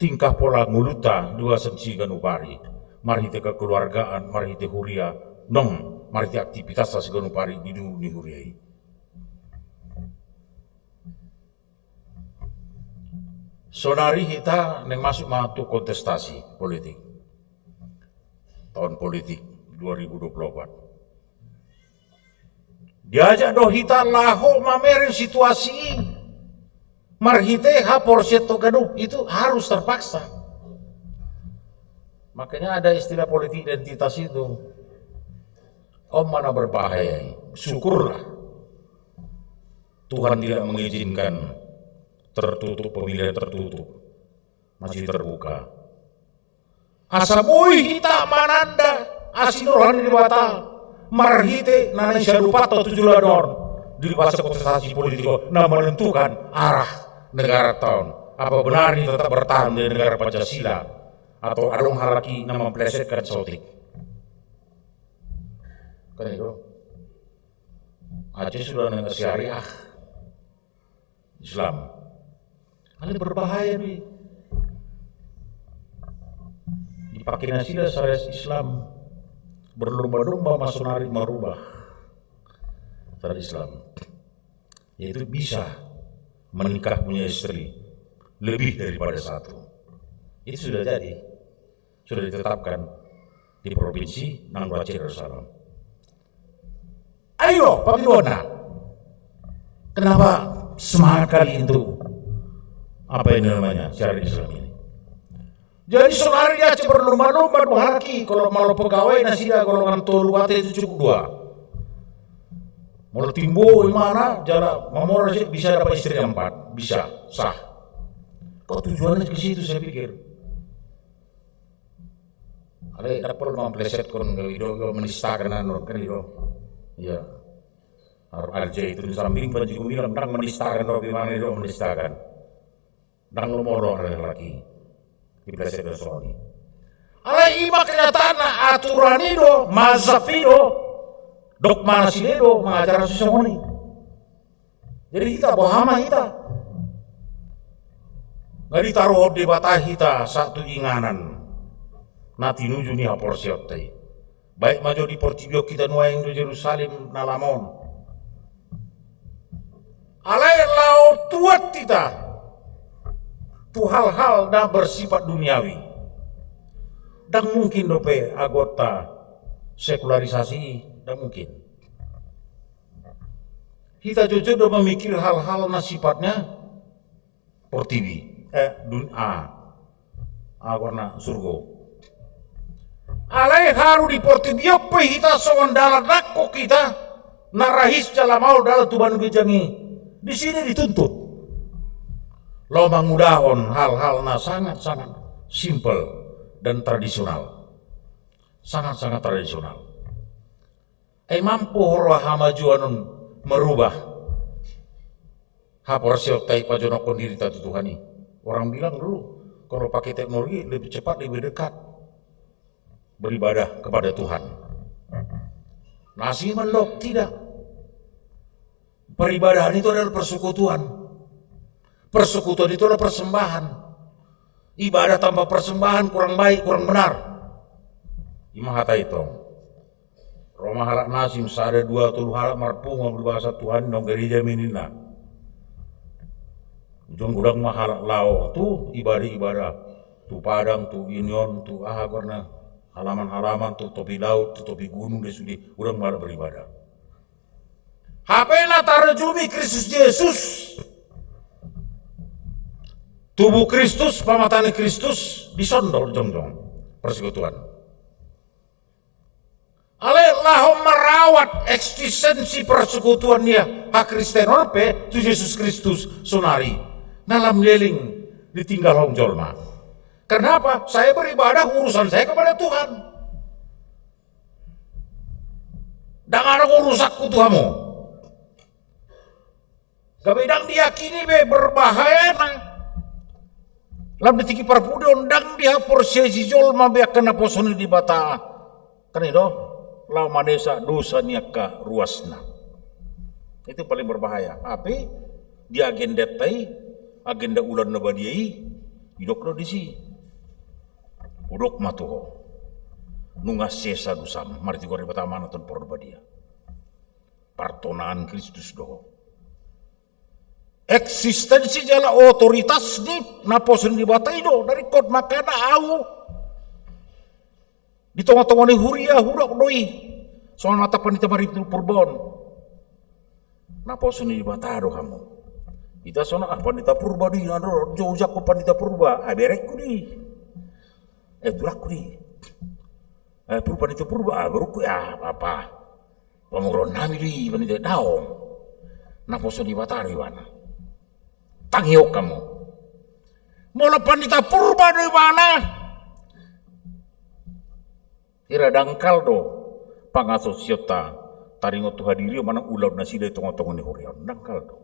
Tingkah pola nguluta dua sensi ganupari. Marhite kekeluargaan, marhite huria, nong, marhite aktivitas tas ganupari di dunia huriai. Sonari kita neng masuk matu kontestasi politik. Tahun politik 2024. Diajak doh kita laho mameren situasi. marhite hapor seto gadup itu harus terpaksa. Makanya ada istilah politik identitas itu. Om mana berbahaya, syukurlah Tuhan tidak mengizinkan tertutup, pemilihan tertutup, masih terbuka. Asamui hita mananda asinurohan di batal marhite nanai syadupat atau tujulador di bahasa kontestasi politiko nah menentukan arah negara tahun apa benar ini tetap bertahan di negara Pancasila atau adong halaki nama memplesetkan sotik kan itu Aceh sudah negara syariah Islam ada berbahaya nih dipakai nasidah syariah Islam berlomba-lomba masonari merubah syariat Islam, yaitu bisa menikah punya istri lebih daripada satu. Itu sudah jadi, sudah ditetapkan di provinsi Nanggroe Aceh Darussalam. Ayo Pak Bidona, kenapa semangat kali itu apa ini namanya syariat Islam ini? Jadi sonari di Aceh berlomba-lomba dua laki, kalau malu pegawai nasidah golongan toluate itu cukup 2. Mau timbo mana jala mamor bisa dapat istri 4, bisa sah. Kok tujuannya ke situ saya pikir. Ada perlu mempleset kon gawido menistakan anor kan itu. Iya. Harus itu di samping pada juga bilang dang menistakan robi mana itu menistakan. Dang lumoro laki. Di pleset besoni. Alai ima kenyataan aturan itu mazhab itu dogma nasido mengajar sesemoni. Jadi kita bohama kita. Nggak ditaruh di batah kita satu inganan. Nati nuju nih porsiotei. Baik maju di Portibio kita nuaing di Yerusalem nalamon. Alai lau tuat kita. Tu hal-hal dah bersifat duniawi. Dan mungkin dope anggota sekularisasi dan mungkin kita jujur do memikir hal-hal sifatnya portibi warna surgo alai haru di portibio pe kita soan dalam nakko kita narahis jala mau dalam tuban gejangi di sini dituntut lo mengudahon hal-hal sangat-sangat simple dan tradisional sangat-sangat tradisional mampu roh hamajuanun merubah haporsio tai pajonokon diri tatu Tuhani. Orang bilang dulu kalau pakai teknologi lebih cepat lebih dekat beribadah kepada Tuhan. Nasi mendok tidak. Peribadahan itu adalah persekutuan. Persekutuan itu adalah persembahan. Ibadah tanpa persembahan kurang baik, kurang benar. Imahata itu. Roma halak nasim sada 2 tulu halak marpunga berbahasa Tuhan dong gereja menina. Ujung gudang mahalak lao tu ibadah tu padang tu union tu karena halaman-halaman tu topi laut tu topi gunung dia sudi udang malah beribadah. Hapena tarjumi Kristus Yesus. Tubuh Kristus, pamatane Kristus disondol jongjong persekutuan. Alailah merawat eksistensi persekutuan dia hak Kristen orpe tu Yesus Kristus sonari dalam leling ditinggal hong jolma. Kenapa? Saya beribadah urusan saya kepada Tuhan. Dan ada urusakku Tuhanmu. Kabedang diyakini be berbahaya nang. Lam ditiki parpudon dang dia porsiasi jolma be kena posoni di bata. Kan itu? Lau manesa dosa niaka ruasna. Itu paling berbahaya. Tapi di agenda tai, agenda ulan nabadiai, hidok lo di si. Udok matuho. Nungas sesa dusam. Mari tiga ribu taman atau porbadia. Partonaan Kristus doho. Eksistensi jala otoritas ni naposun di batai do dari kot makana au. Di tengah-tengah ni huria hurak doi soal mata panita mari purbon napa suni di bataro kamu Ita sona pandita purba di nado jojak ko pandita purba. Berek ko di. Tulak ko di. Pandita purba beruk ya apa. Pamuron nami di pandita daong. Naposo di batari mana. Tangiok kamu. Mola pandita purba di mana? Ira dangkal do pangasosiota taringo tu hadiri mana ulau nasi de tongo-tongo ni hurion dangkal do.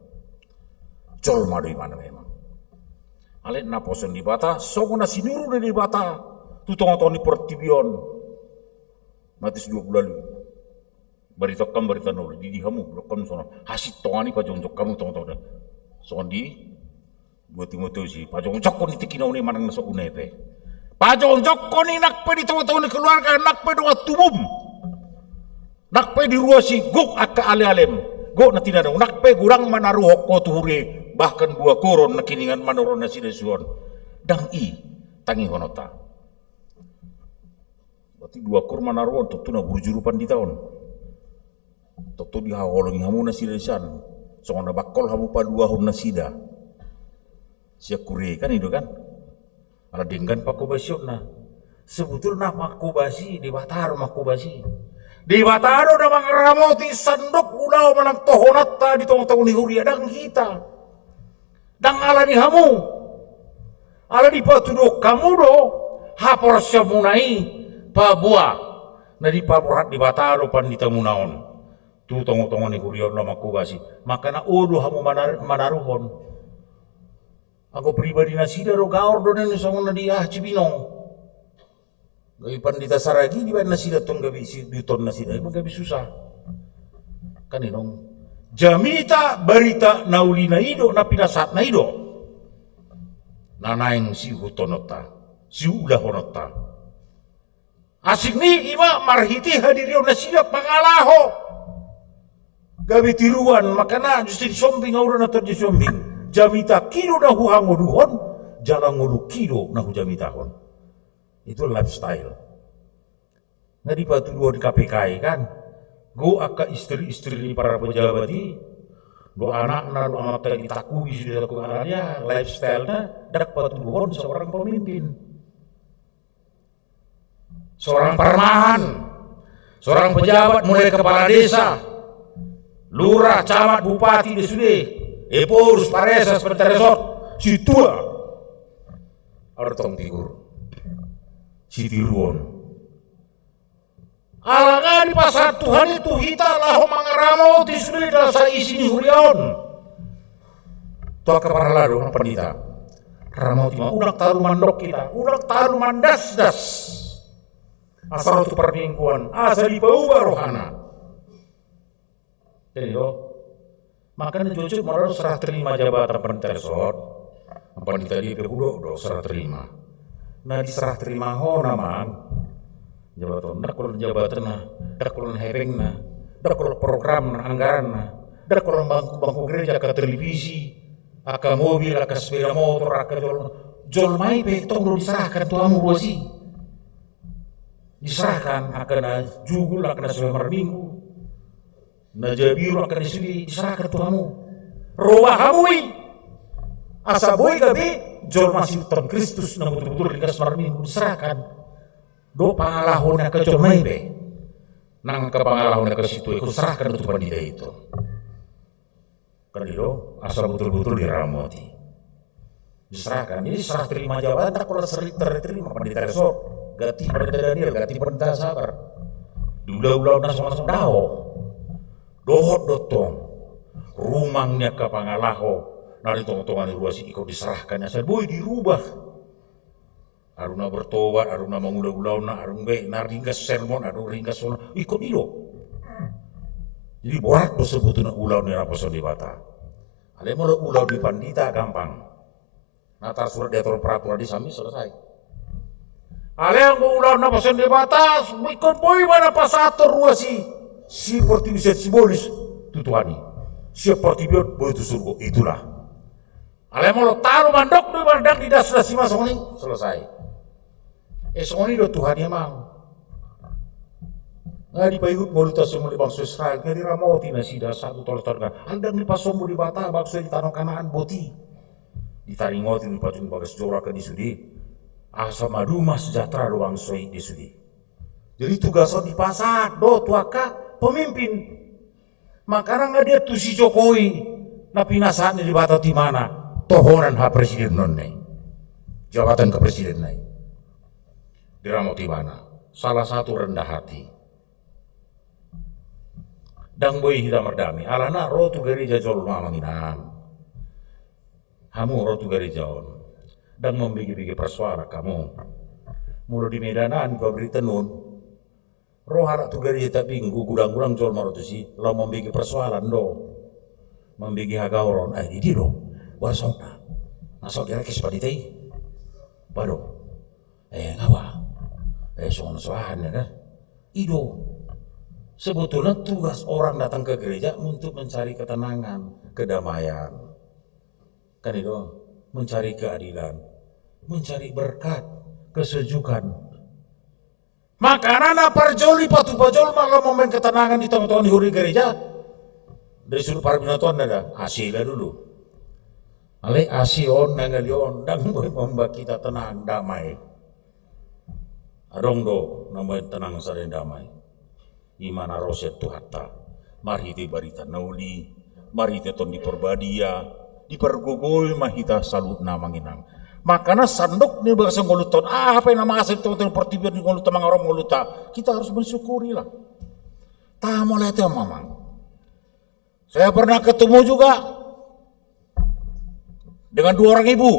Col madu mana memang. Ale na poson di bata, songo na sinuru di bata. Tu tongo-tongo ni pertibion. Matis 2 bulan. Barita kam barita nol di hamu kam sono. Hasit tongani pa jonjok kamu tongo-tongo. Songo di buat Timoteus si pa jonjok kon itikinaw ni manang naso unepe. Pa jonjok kon inak pe di tongo-tongo ni keluarga nak pe doa tubum. Nak pe di ruasi guk akka ale-alem. Go na tinadong nakpe gurang manaru hokko tuhure bahkan 2 koron na kiningan manoron na sinesuon dang i tangi honota. Berarti 2 kor manaruon tutu na burjuru panditaon. Tutu di hawolongi hamu na sinesan. So na bakol hamu pa 2 hon na sida. Siya kure kan itu kan. Ala denggan pakubasyon na. Sebetulnya makubasi di batar makubasi. Di bataro na mga ramoti sandok ulaw manang tohonat ta di tong-tong ni huria dang kita. Dang ala ni hamu. Ala di patudok kamu do hapor siya munai pabua. Na di paburat di bataro pandita munaon. Tu tong-tong ni huria na makubasi. Maka na ulo hamu manaruhon. Ako pribadi na sida ro gaor do na sa na di cibinong. Gabi pandita saragi di mana sida tong gabi si duton na sida gabi susah kaninong jamita barita nauli na ido na pinasat na ido nanaing si hutonota si ulah honota asik ni ima marhiti hadirio na sida pangalaho gabi tiruan makana justi sombing aura na terjadi sombing jamita kilo na huhango duhon jalan ngulu kilo na hu jamitahon. Itu lifestyle. Nggak dipatuduh di KPK kan. Go akka istri-istri para pejabat di. Go anak-anak do anak tadi takui sudah lakukan dia lifestyle-nya dak patuduhon seorang pemimpin. Seorang parmahan. Seorang pejabat mulai kepala desa. Lurah, camat, bupati di sude. Epurus, paresa, seperti resort. Situa. Artong figur. Sitiruon. Alanga di pasar Tuhan itu hita laho mangaramo tisuri dasa isini huriaon. Toa kepala lado pandita. Ramo tima udak taru mandok kita, udak taru mandas-das. Asal itu permingguan, asal dibawa rohana. Jadi lo, makanya jujur malah serah terima jabatan pandita resort. Pandita di pehudo serah terima. Nah diserah terima ho namang jabatan dakulun jabatan na dakulun hepeng na dakulun program na anggaran na dakulun bangku gereja ke televisi aka mobil aka sepeda motor aka jol mai pe tong diserahkan tuamu bosi diserahkan akan na jugul akan na semar minggu na jabiru akan diserahkan tuamu roba hamui asa boy gabe jol masih ton Kristus na betul-betul ringkas marminggu diserahkan do pangalahona ke jol maibe nang ke pangalahona ke situ ikut serahkan untuk pandita itu kan itu asal betul-betul diramoti diserahkan jadi serah terima jabatan tak kalau terima pandita resort ganti pandita Daniel ganti pandita Sabar diulau-ulau na sama-sama dao dohot dotong rumangnya ke pangalaho nari tong-tongan ruasi ikut diserahkannya saya boy dirubah aruna bertobat aruna mengulau-ulau na arung be na ringkas sermon arung ringkas sono ikut ilo jadi borak bersebutuna ulau ni raposon di bata ale mau ulau di pandita gampang natar surat diatur peraturan di sami selesai ale yang ulau na pason di bata ikut boy mana pasator ruasi seperti bisa simbolis tutuani seperti biar boy itu surga itulah ale mau taruh mandok di mandang di dasar si masoni selesai. Soni do Tuhan emang. Di payut moluta semua di bangsa Israel kari ramauti na sida satu tol-tol kan. Andang di pasombo di bata bangsa di tanah Kanaan boti. Di taringoti di pacun bagas jora ke di sudi. Asa maduma sejahtera doang soi di sudi. Jadi tugasnya di pasar do tuaka pemimpin. Makanya nggak dia tuh si Jokowi. Na pinasaannya di bata di mana? Tohonan ha presiden nonne. Jabatan ke presiden nai. Di ramauti mana? Salah satu rendah hati. Dang boy hita merdami, alana rotu gereja jol mamanginam. Kamu rotu gereja on, dang membigi-bigi persuara kamu. Mulu di Medanan kau beri tenun, roh harap tu gereja tapi gudang-gudang jol marotu si, lo membigi persoalan do, membigi hagauron, ini do, wasona, nasok dia kes paditai, baru, ngawa, soan-soan ya kan, ido. Sebetulnya tugas orang datang ke gereja untuk mencari ketenangan, kedamaian. Kan itu, mencari keadilan, mencari berkat, kesejukan. Makanan parjoli patu pajol malah momen ketenangan di tahun-tahun di huri gereja. Dari sudut para binatuan ada asila dulu. Ale asion nangalion dan membuat kita tenang, damai. Adong do, namanya tenang saling damai. Imana roset tu hatta, mari te barita nauli, mari te ton di perbadia, di pergogol mahita salut namanginang. Makanya sandok ni bahasa ngoluton, apa yang nama asal teman-teman pertibian di ngolutan mangarom ngoluta, kita harus mensyukuri lah. Tamu lihat ya mamang. Saya pernah ketemu juga dengan 2 orang ibu,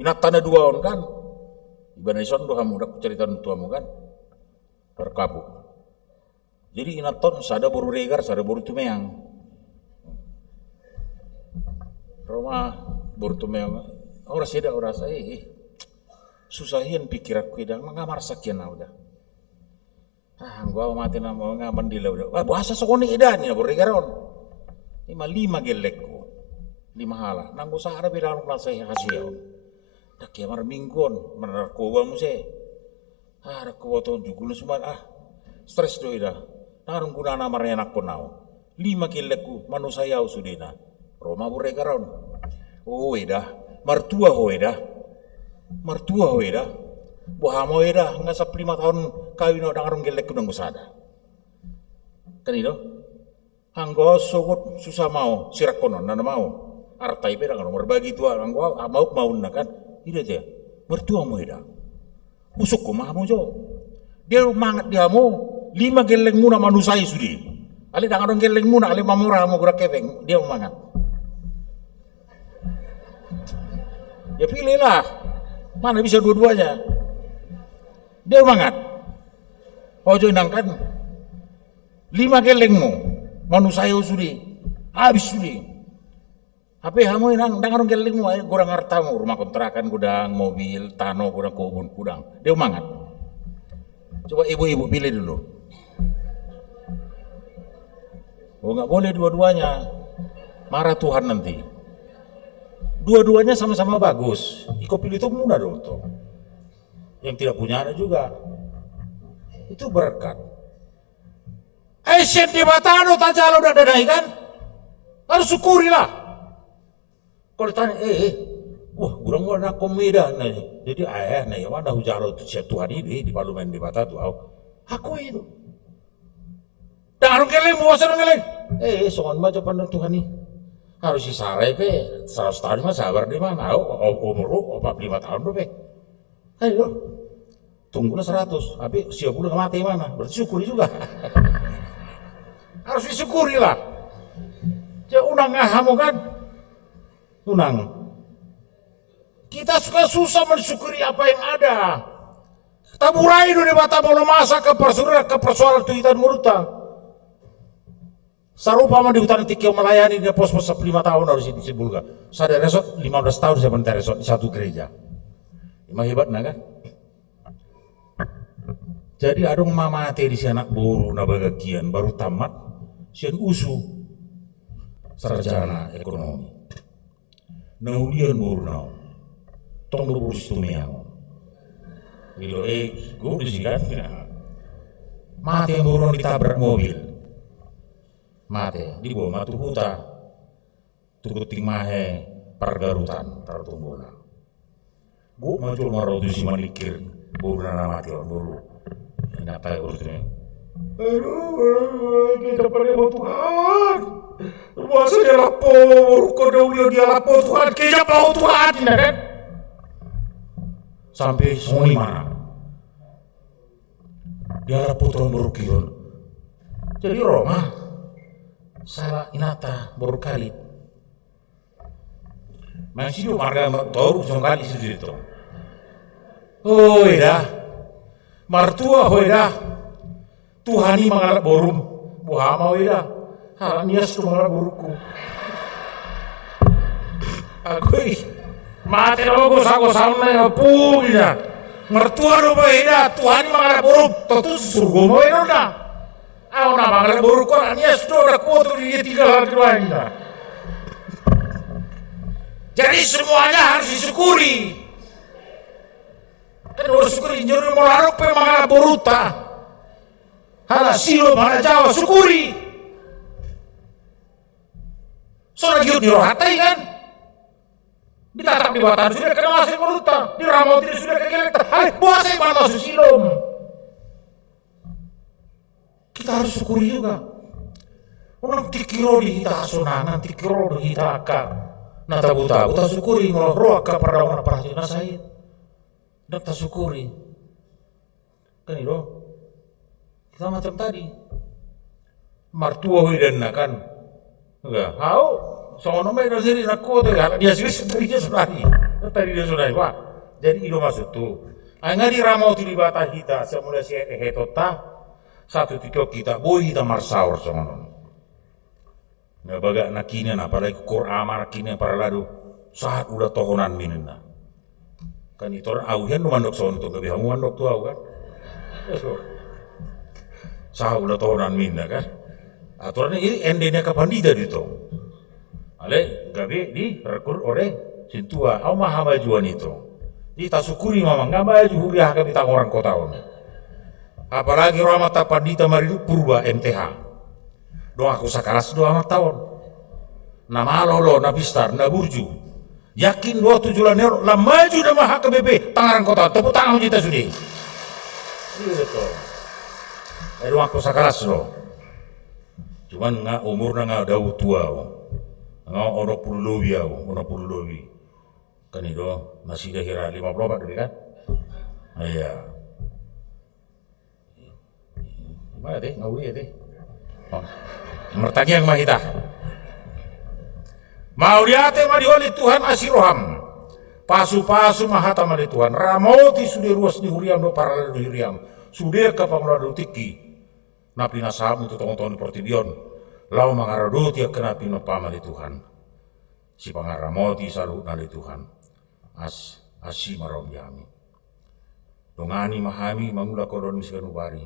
inatana 2 orang kan, ibadah ison doa muda cerita tuamu kan, terkabut. Jadi inaton sada boru regar, sada boru tumeang. Roma boru tumeang. Ora seda ora saya. Susahin pikir aku idang mangamar sakian udah. Gua mati nama ngaman dila udah. Wah bahasa sokoni edan ya boru regaron. 5 gelekku. 5 hala. Nang usaha ada bilang saya hasil. Dak ya mar minggon menarkoba muse. Narkoba tuh jugul semua stres do ida. Narung gunana marenak ko nao. 5 kileku manusayau sudina. Roma bure karon. Oh eda, martua ho eda. Martua ho eda. Bohamo eda ngasap 5 tahun kawin odang arung kileku nang usada. Kan itu? Anggo sogot susah mau sirak konon nana mau. Artai beda kan berbagi tua anggo mau na kan. Ida dia. Mertua mo eda. Usuk ko mahamu jo. Dia mangat diamu 5 geleng muna manusai sudi. Ali dangan geleng muna ali mamura mo gura keveng dia mangat. Ya pilihlah. Mana bisa dua-duanya. Dia mangat. Ojo nangkan 5 gelengmu manusai sudi. Habis sudi. Apa hamu nang dangan gelengmu ay kurang hartamu rumah kontrakan gudang mobil tanah gudang kebun gudang. Dia mangat. Coba ibu-ibu pilih dulu. Oh nggak boleh dua-duanya, marah Tuhan nanti. Dua-duanya sama-sama bagus. Iko pilih itu mudah dong toh. Yang tidak punya ada juga. Itu berkat. Asian di Batano tajalo udah dadai kan? Harus syukurilah. Kalau ditanya, wah kurang warna komeda nih. Jadi ayah nih, mana hujaro tuh Tuhan ini di Parlemen di Bata tuh. Aku itu. Darung keleng, muasan keleng. Soal macam pandang Tuhan ini. Harus disarai ke 100 tahun mah sabar di mana? Umur 45 tahun tuh pe. Ayo, tunggulah 100. Tapi siap udah mati mana? Bersyukuri juga. Harus disyukuri lah. Jangan unang ngahamu kan? Unang. Kita suka susah mensyukuri apa yang ada. Taburai do di bata mau masa ke persoalan tuitan muruta. Sarupa di hutan Tikio melayani di pos-pos 5 tahun harus di Bulga. Saya resort 15 tahun saya mentar resort di satu gereja. Emang hebat kan? Jadi adong mamate di si anak buru na bagakian baru tamat sian usu sarjana ekonomi. Naulian buru nau. Tong lu urus tumiang. Bilo gue disikat. mate yang burung ditabrak mobil, mate di bawah matu huta, tukuting mahe pergarutan tartumbola. Bu maju marau tu si manikir, buru nana mati on buru, nak tahu urusnya. Aduh, kita pada Tuhan. Masa dia lapor, kau dahulu dia lapor Tuhan, kita mau Tuhan, kan? Sampai semua mana? Dia lapor Tuhan berukir. Jadi Roma salah inata berukali. Masih dua marga tahu jongkali situ. Oh dah, martua dah. Tuhani mangalap borum, buhama dah. Halang nias tu mangalap boruku. Aku mati aku sago-sago na pumina. Mertua do dah, Tuhani mangalap borum, tentu surga mau dah. Aku na mangalap boruku, nias tu ada kuat di tiga hari lain dah. Jadi semuanya harus disyukuri. Kan harus syukuri, jadi mau laruk pe mangalap boruta. Hala silo mana Jawa syukuri. Soalnya giut di rohatai kan. Ditatap di bawah sudah kena masih koruta. Di ramau tidak sudah kegelek. Hai buasai mana masuk silom. Kita harus syukuri juga. Orang tikiro di hita sonangan, tikiro di hita akak. Nah tabu-tabu tak syukuri ngolah roh akak pada orang perhatian saya. Dan tak syukuri. Kan itu. Kita macam tadi, martua dan kan, enggak, hau, soalnya mereka dari aku tu, dia sendiri dia sudah ni, tadi dia sudah wah, jadi itu maksud tu, angin di ramau tu di bawah kita, semula si hetota, satu tiga kita, boy kita marsaur soalnya, nggak baga nakini, apalagi Quran nakini para lalu, saat udah tohonan minna, kan itu orang awian tu mandok soalnya tu, kebiasaan mandok tu aw kan. Sah udah tahunan minda kan, aturannya ini endenya kapan dia itu, ale gabe di rekrut oleh sintua, au maha bajuan itu, kita syukuri mama nggak baju huriah kami tak orang kota on, apalagi ramata pandita maridu purba MTH, doa aku sakaras doa tahun, nama lolo nabistar naburju, yakin 27 euro, lah maju dah maha KBP, tangan kota, tepuk tangan kita sudah, itu. Aduh aku sakaras loh, cuman nggak umurnya nggak ada tua, nggak orang puluh lebih, kan itu masih dah kira 50 tadi kan, iya, mana deh nggak boleh deh, mertanya yang mahita, mau lihat mah dioleh Tuhan asiroham, pasu mahata mah Tuhan, ramoti sudah ruas di huriam do para di huriam, sudah kapamrado tiki. Napi nasamu tu tong-tong di portidion, lau mangarado tiak kenapi no pama di Tuhan, si pangaramoti salut na di Tuhan, asi marom yami, dongani mahami mangula koron miskan ubari,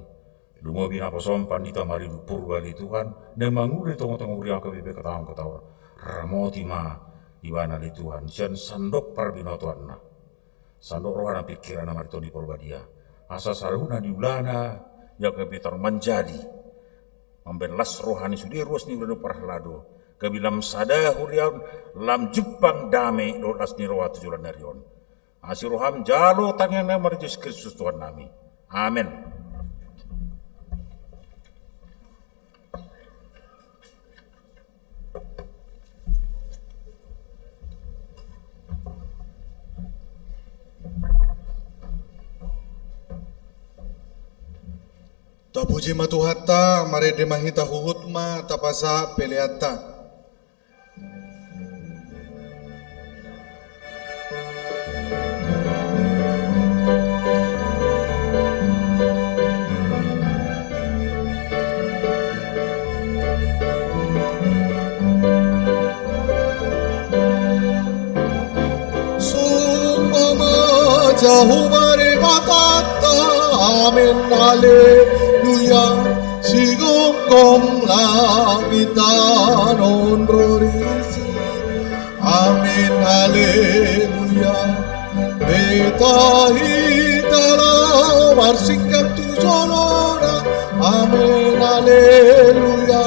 lumobi naposom pandita mari purba di Tuhan, dan mangula tong-tong uriang kebibe ketawang, ramoti ma ibana di Tuhan, sian sandok parbino Tuhan na, sandok rohana pikiran na marito di purba dia, asa saruna di ulana. Ya kebitar menjadi membelas rohani sudir ruas ni udah parlado kebilam sada hurian lam Jepang dame dolas ni rohat tujuan darion asiroham jalo tangan nama Yesus Kristus Tuhan nami amin. Ta puji ma Tuhatta, mare de mahita huhutma tapasa peleata. Sumpama jauh mare batata, amin haleluya, sigong kong langitan onrorisi, amin haleluya, betahi dalam arsingkang tu solora, haleluya.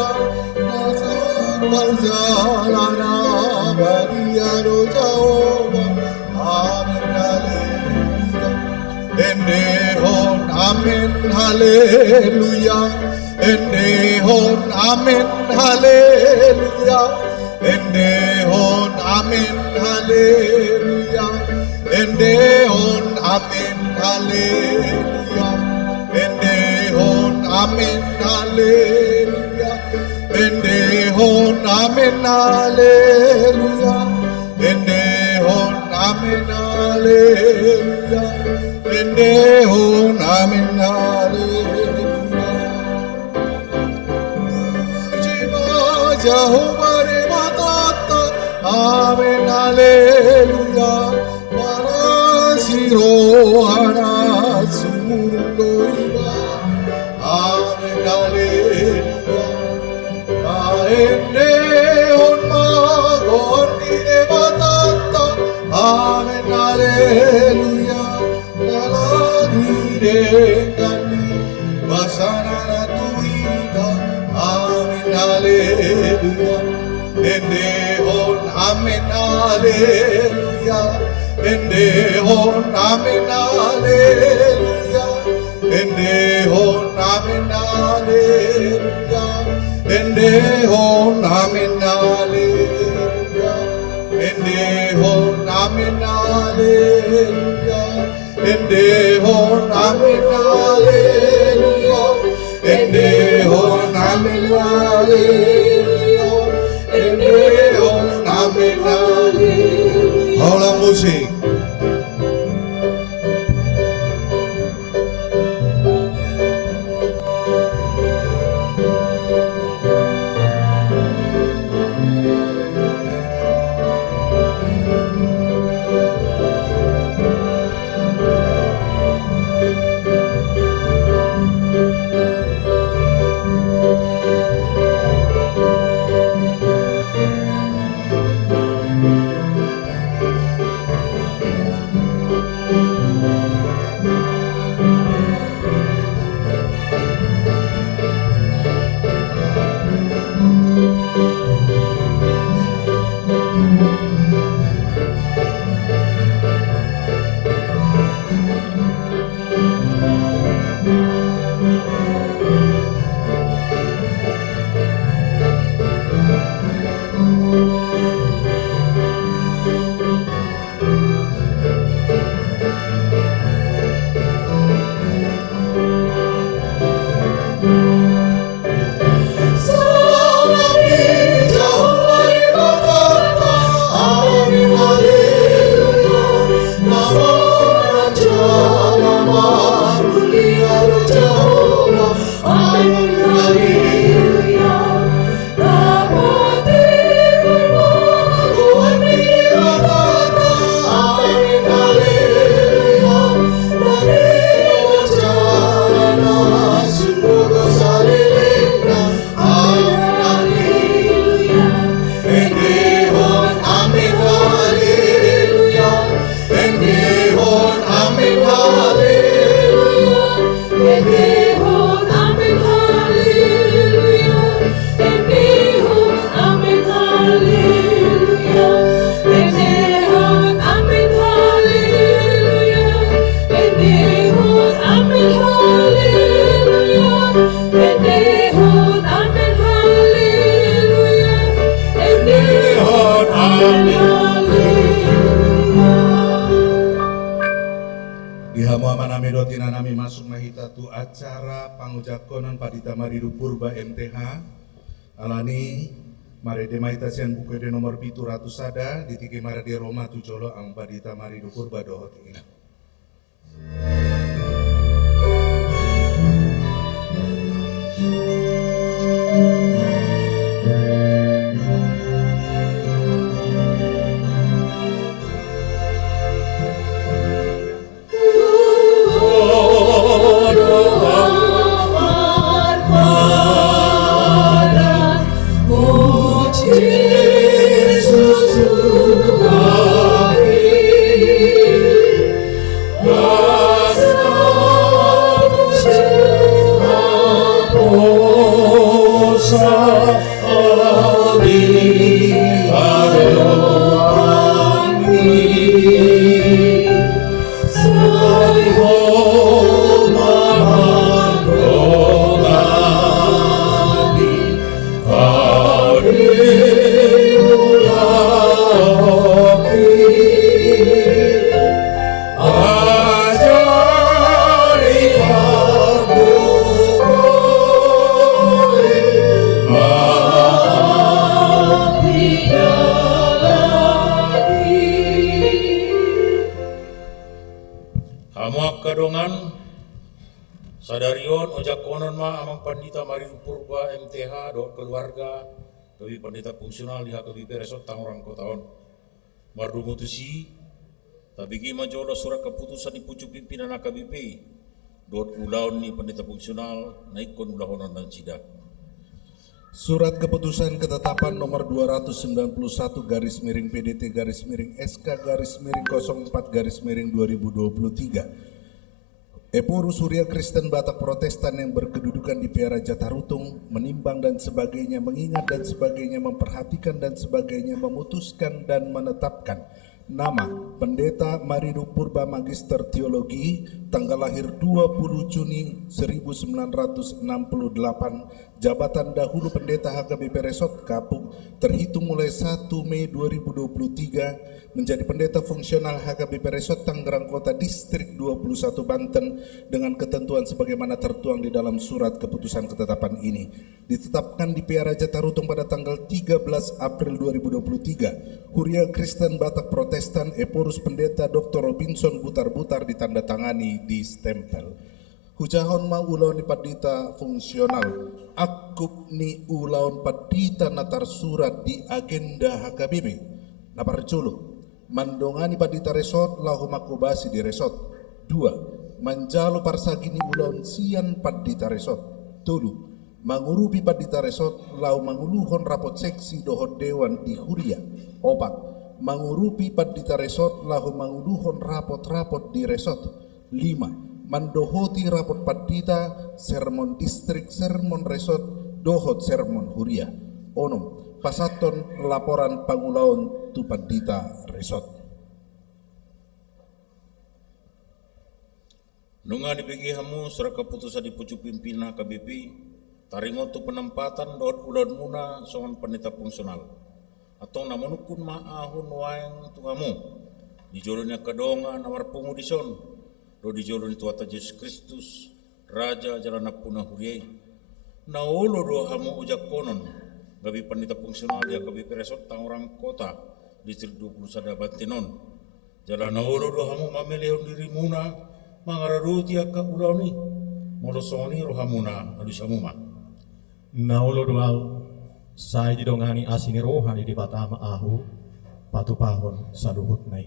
Masuk perjalanan Maria roh Jehovah. Amin haleluya. Endehon amin haleluya. Endehon amin haleluya. Endehon amin haleluya. Endehon amin haleluya. Endehon amin haleluya. Endehon amin haleluya. Endehon amin haleluya. Endehon amin haleluya. Puji Jehovah re matata. Amin haleluya. Para sirohana sumundo iba. Amin haleluya. Endehon magon ire matata. Amin haleluya. Nalani dengani basana tuida. Amin haleluya. Endehon amin haleluya. Endehon amin haleluya. Endehon amin haleluya. Endehon amin haleluya. Endehon amin haleluya. Endehon amin haleluya. Endehon amin haleluya. Endehon amin haleluya. Hola musik. Nami masuk mahitatu acara pangujakonan padita maridu purba MTH alani marede mahitasian buku de nomor pitu ratu sada di tiki marade Roma tu jolo ang padita maridu purba dohot ina. lehon ojak konon ma amang pandita Mari Purba MTH do keluarga kabi pandita fungsional di hakabi peresot tangorang kotaon mardu mutusi tabigi majolo surat keputusan di pucuk pimpinan AKBP dot ulaun ni pandita fungsional naikon ulahonan dan sidak. Surat keputusan ketetapan nomor 291 garis miring PDT garis miring SK garis miring 04 garis miring 2023 Eporu Surya Kristen Batak Protestan yang berkedudukan di Piara Jatarutung menimbang dan sebagainya, mengingat dan sebagainya, memperhatikan dan sebagainya, memutuskan dan menetapkan nama Pendeta Maridu Purba Magister Teologi tanggal lahir 20 Juni 1968, jabatan dahulu Pendeta HKBP Resot Kapuk terhitung mulai 1 Mei 2023 menjadi pendeta fungsional HKBP Resot Tangerang Kota Distrik 21 Banten dengan ketentuan sebagaimana tertuang di dalam surat keputusan ketetapan ini. Ditetapkan di Piara Jatarutung pada tanggal 13 April 2023. Huria Kristen Batak Protestan Eporus Pendeta Dr. Robinson Butar-Butar ditandatangani di stempel. Hujahon ma ulaun padita fungsional. Akup ni ulaun padita natar surat di agenda HKBP. Naparjulu. Mandongani padita resort lahu makubasi di resort. 2. Manjalo parsagini ulaun sian padita resort. 3. Mangurupi padita resort lau manguluhon rapot seksi dohot dewan di Huria. 4. Mangurupi padita resort lahu manguluhon rapot-rapot di resort. 5. Mandohoti rapot padita sermon distrik sermon resort dohot sermon Huria. 6. Pasaton laporan pangulaon tu padita resort. Nunga dibagi hamu surat keputusan di pucuk pimpinan KBP taringo tu penempatan dohot ulaun muna soan pendeta fungsional atau namanukun maahun waeng tu hamu di jolonya kedonga namar pungu di son do di joloni tuata Yesus Kristus Raja Jalana Puna Huriai naolo do hamu ujak konon gabi pendeta fungsional di AKBP Resort Tangerang Kota Distrik 21 Bantenon jalan naolo do hamu mamelehon diri muna mangararuti akka ulauni molosoni rohamuna adusamuma Naulo doal saya didongani asini rohani di batama ahu patu pahon saduhut nai.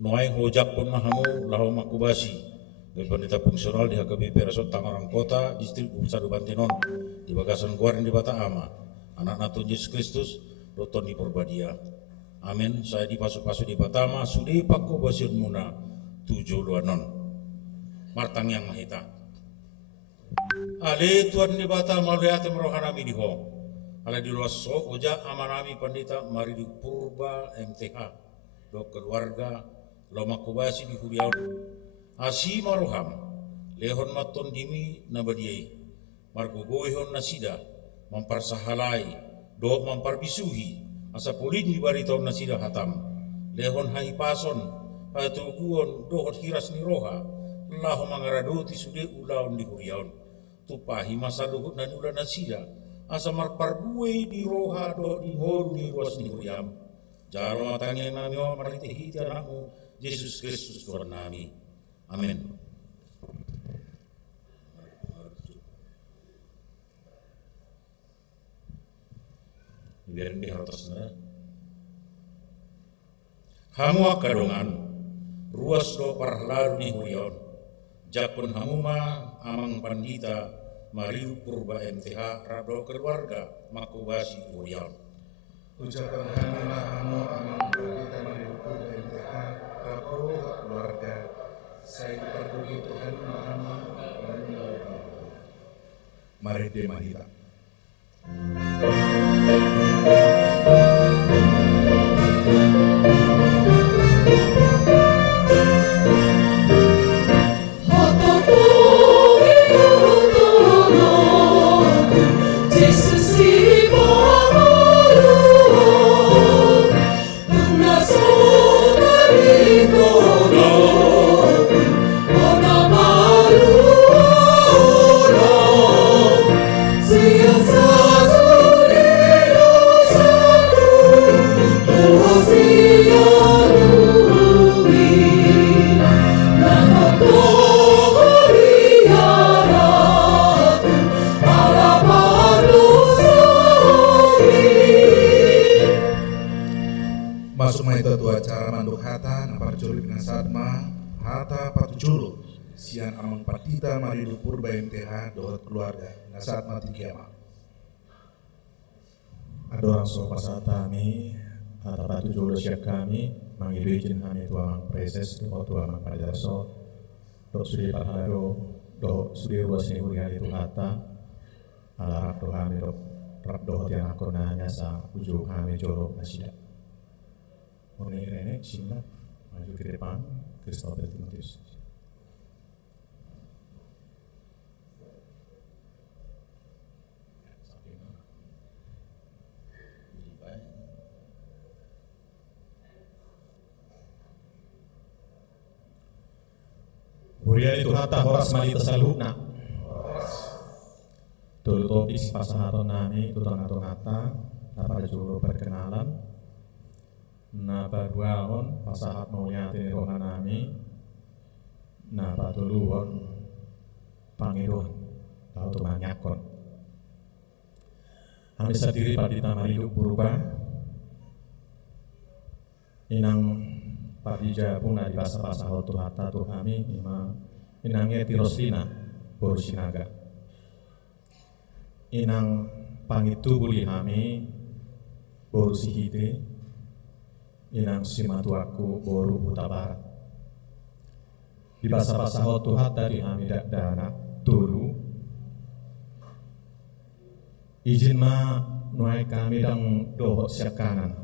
Noai hojak pun mahamu lahu makubasi dari pendeta fungsional di HKBP Resort Tangerang Kota Distrik 21 Bantenon di Bagasan Guarin di Bataama anak natun Yesus Kristus doton di Purbadia. Amin. Saya dipasu-pasu di Batama sudi pakku basion muna 7 luanon martang yang mahita ale tuan di Batama lihat merohanami di ho ale di luas so uja amanami pandita Mari di Purba MTH do keluarga loma kubasi di Huriaun asi maroham lehon maton dimi nabadiai margogoihon nasida memparsahalai do memperbisuhi asa pulin di baritaw na sila hatam lehon hai pason patuguon dohot hiras ni roha lahu mangaraduti sude ulaon di Huriaon tupahi masa luhut na nula na sila asa marparbuay di roha do di horu ni ruas ni Huriam jaro matangin nami o maritihiti anakmu Yesus Kristus Tuhan nami amin. Biarin di hartasna hamu akadongan ruas do parlaru ni Huriaun jakun hamuma amang pandita Mari Purba MTH rado keluarga makubasi Huriaun Ucapan kami mahamu amang pandita Mari Purba MTH rado keluarga saya diperdugi Tuhan mahamu Mari demahita. Sia sa Hata patu jolo sian amang patita maridu purba MTH dohot keluarga nasat mati kiamat. Ada orang sopa satami, atau patu jolo siap kami, mangidu izin kami tuang preses, dohot tuang padaso, dohot sudi parhado, dohot sudi ruas ni uri hari tuhata, ala rap doh kami rap dohot yang aku nanya sa uju kami jolo nasida. Murni Rene, Sinda, maju ke depan, Christopher Timotius. Hurian itu hata horas malita salubna. Tulu topis pasahaton nami tutang ngata pada juru perkenalan. Na baruahon pasahat maunyati rohanami. Na patuluhon pangiruan tau tumanyakon. Kami sadiri padita maridu berubah. Inang padija puna di basa-basa hotu hata tu kami inangnya tirosina borusinaga. Inang pangitu buli kami borusihide. Inang simatuaku boru buta barat. Di basa-basa hotu hata di kami dana turu. Izin ma nuai kami dang dohot siap kanan.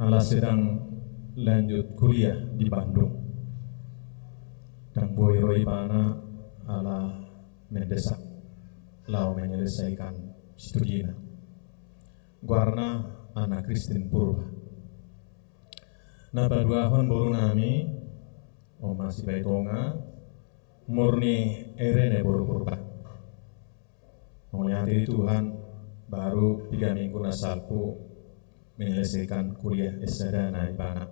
Ala sedang lanjut kuliah di Bandung. Dan boy roi pana ala mendesak lau menyelesaikan studinya. Guarna anak Kristen Purba. Nah paduahon boru nami o masih baitonga murni erene boru Purba. Menyadari Tuhan baru 3 minggu nasalku menyelesaikan kuliah S1 na ipana.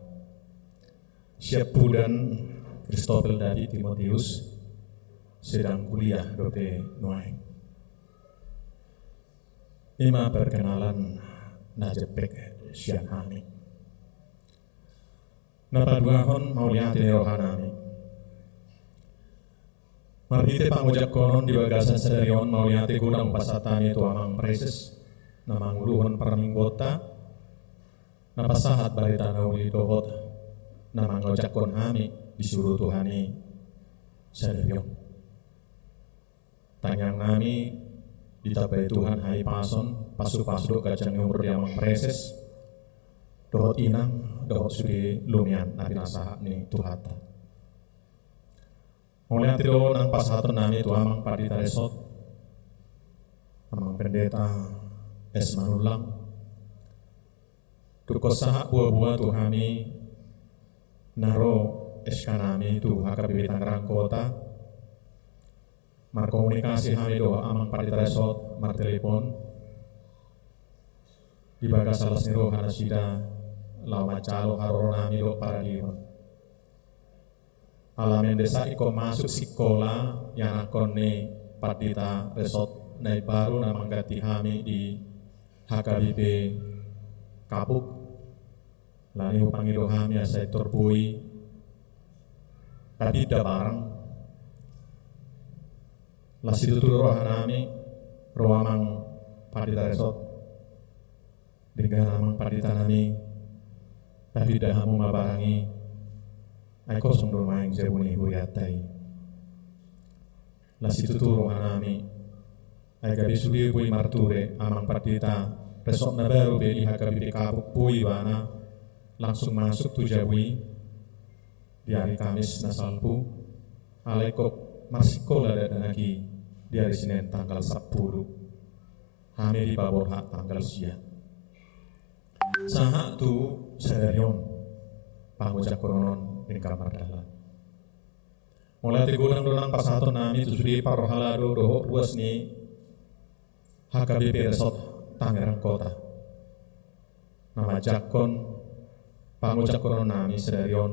Siap dan Christopher dari Timotius sedang kuliah dope Noaeng. Ima perkenalan najepek siang kami. Napaduahon mau lihat di rohanami. Marhite pangujak konon di bagasan sedarion mau lihat kurang pasatani itu amang preses namang uluhon perminggota napasahat balita nauli dohot namang ojak kon kami disuruh Tuhani sedarion. Tanyang kami ditabai Tuhan hai pason pasu-pasu kacang umur di amang preses dohot inang dohot sudi lumian nabi nasahat ni Tuhata. Oleh hati doon ang pasaton nami itu amang padita resot amang pendeta es manulang tukosaha buah-buah tu kami naro eska nami tu HKBP Tangerang Kota markomunikasi kami doa amang padita resot mar telepon di bagas salas niro hanasida lawan calo haro nami do para dihon alamin desa iko masuk sekolah yang akon ni padita resort naik baru namang gati kami di HKBP Kapuk lani upangido kami asai terpui tadi dah barang lasi tutur rohan kami rohamang padita resort dengan namang padita kami tapi dah hamu mabarangi ay kosong domain jabuni huriatai. Lasi tuturo hanami. Ay gabi sudi pui marture amang partita resok na baru beli HKBP Kapuk pui wana langsung masuk tu jabui di hari Kamis nasalpu alai kok masikola dan lagi di hari Senin tanggal 10 kami di Baborha tanggal siang. Saha tu sedarion pangujak koronon di kamar dalam. Mulai tigulang-gulang pasaton nami susudi parhalado doho ruas ni HKBP Resort Tangerang Kota. Nama jakon pangujak koronon nami sedarion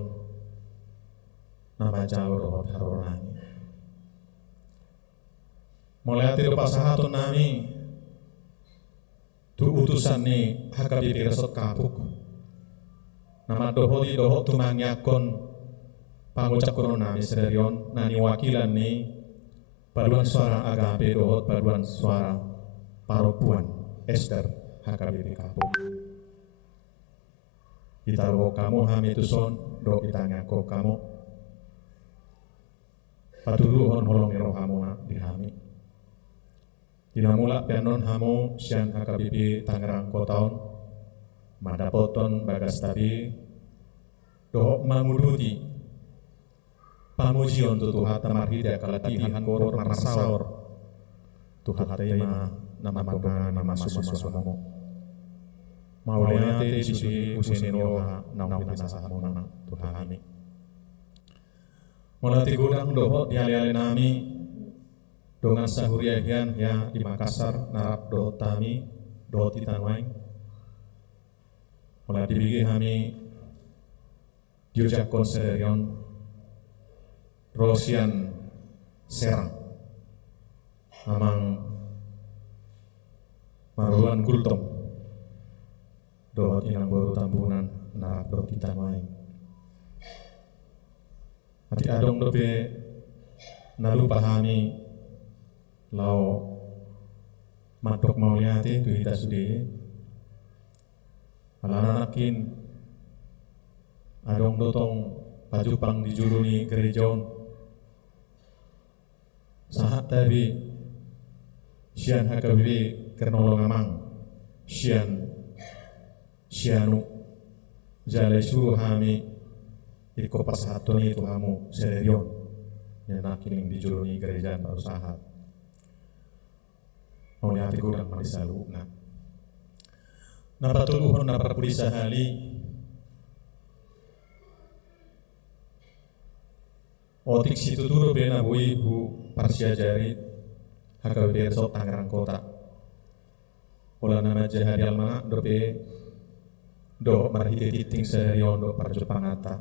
nama jalo doho haro nami. Mulai tiru pasaton nami tu utusan ni HKBP Resort Kapuk. Nama doho di doho tumangyakon Pangucap kono nami sedarion nani wakilan ni paduan suara agape dohot paduan suara paropuan Esther HKBP Kapuk. Kita roh kamu hami tuson do kita ngako kamu patuluhon holong roh kamu di hami. Tinamula pianon hamu sian HKBP Tangerang Kotaon madapoton bagas tabi dohok manguduti pamujion tu Tuhan tamarhida kalatihan koror marsaor Tuhan tema nama pengan nama sumamu mauliate disuci usinino nau pinasahamu nama Tuhan kami molati gudang dohok diali-ali nami dengan sahuriahian ya di Makassar narap dohok tami dohok titanwaing molati bigi kami diujak konsederion Rosian Serang amang maruan kultom dohot inang baru tambunan narap dohot kita main hati adong dope nalu pahami lau matok mauliati tu hita sudi alanakin adong dotong pajupang dijuruni gerejaon sahat tabi sian HKBP kernolong amang sianu jalai suruh hami iko pasatoni itu hamu serion nyenakin dijuruni gerejaan baru sahat mau hati gudang marisalu na patuluhon na parpulisa hali otik situ turu bena bui bu parsia jari HKBP Resort Tangerang Kota pola nama jahari almana dope do marhiti titing serion do parjo pangata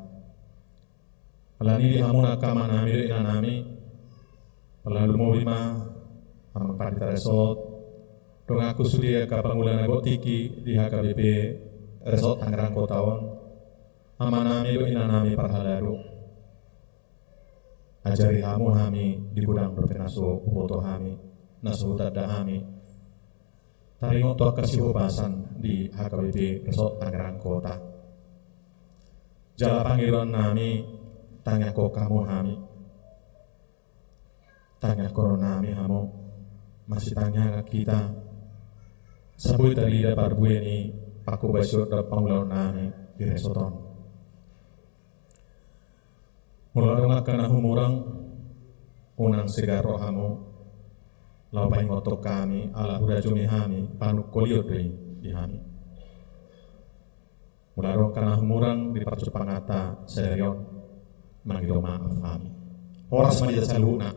alani di hamuna kama nami do ina nami pelalu mau bima amang parita Resort dong aku sudia kapangulana botiki di HKBP Resort Tangerang Kota on amanami do ina nami parhalaru ajari hamu hami di gudang berpenaso foto hami naso tada hami taringo to kasih bahasan di HKBP Resort Tangerang Kota jala panggilan nami tanya ko kamu hami tanya ko nami hamu masih tanya kita sabui tadi dapat bueni aku basyo dapat panggilan nami di restoran mulai ngakana humurang unang sigaro hamu laupay ngotok kami ala huda jumi hami panuk kolio di hami mulai ngakana humurang di parcu pangata serion manggil maaf kami horas manida saluna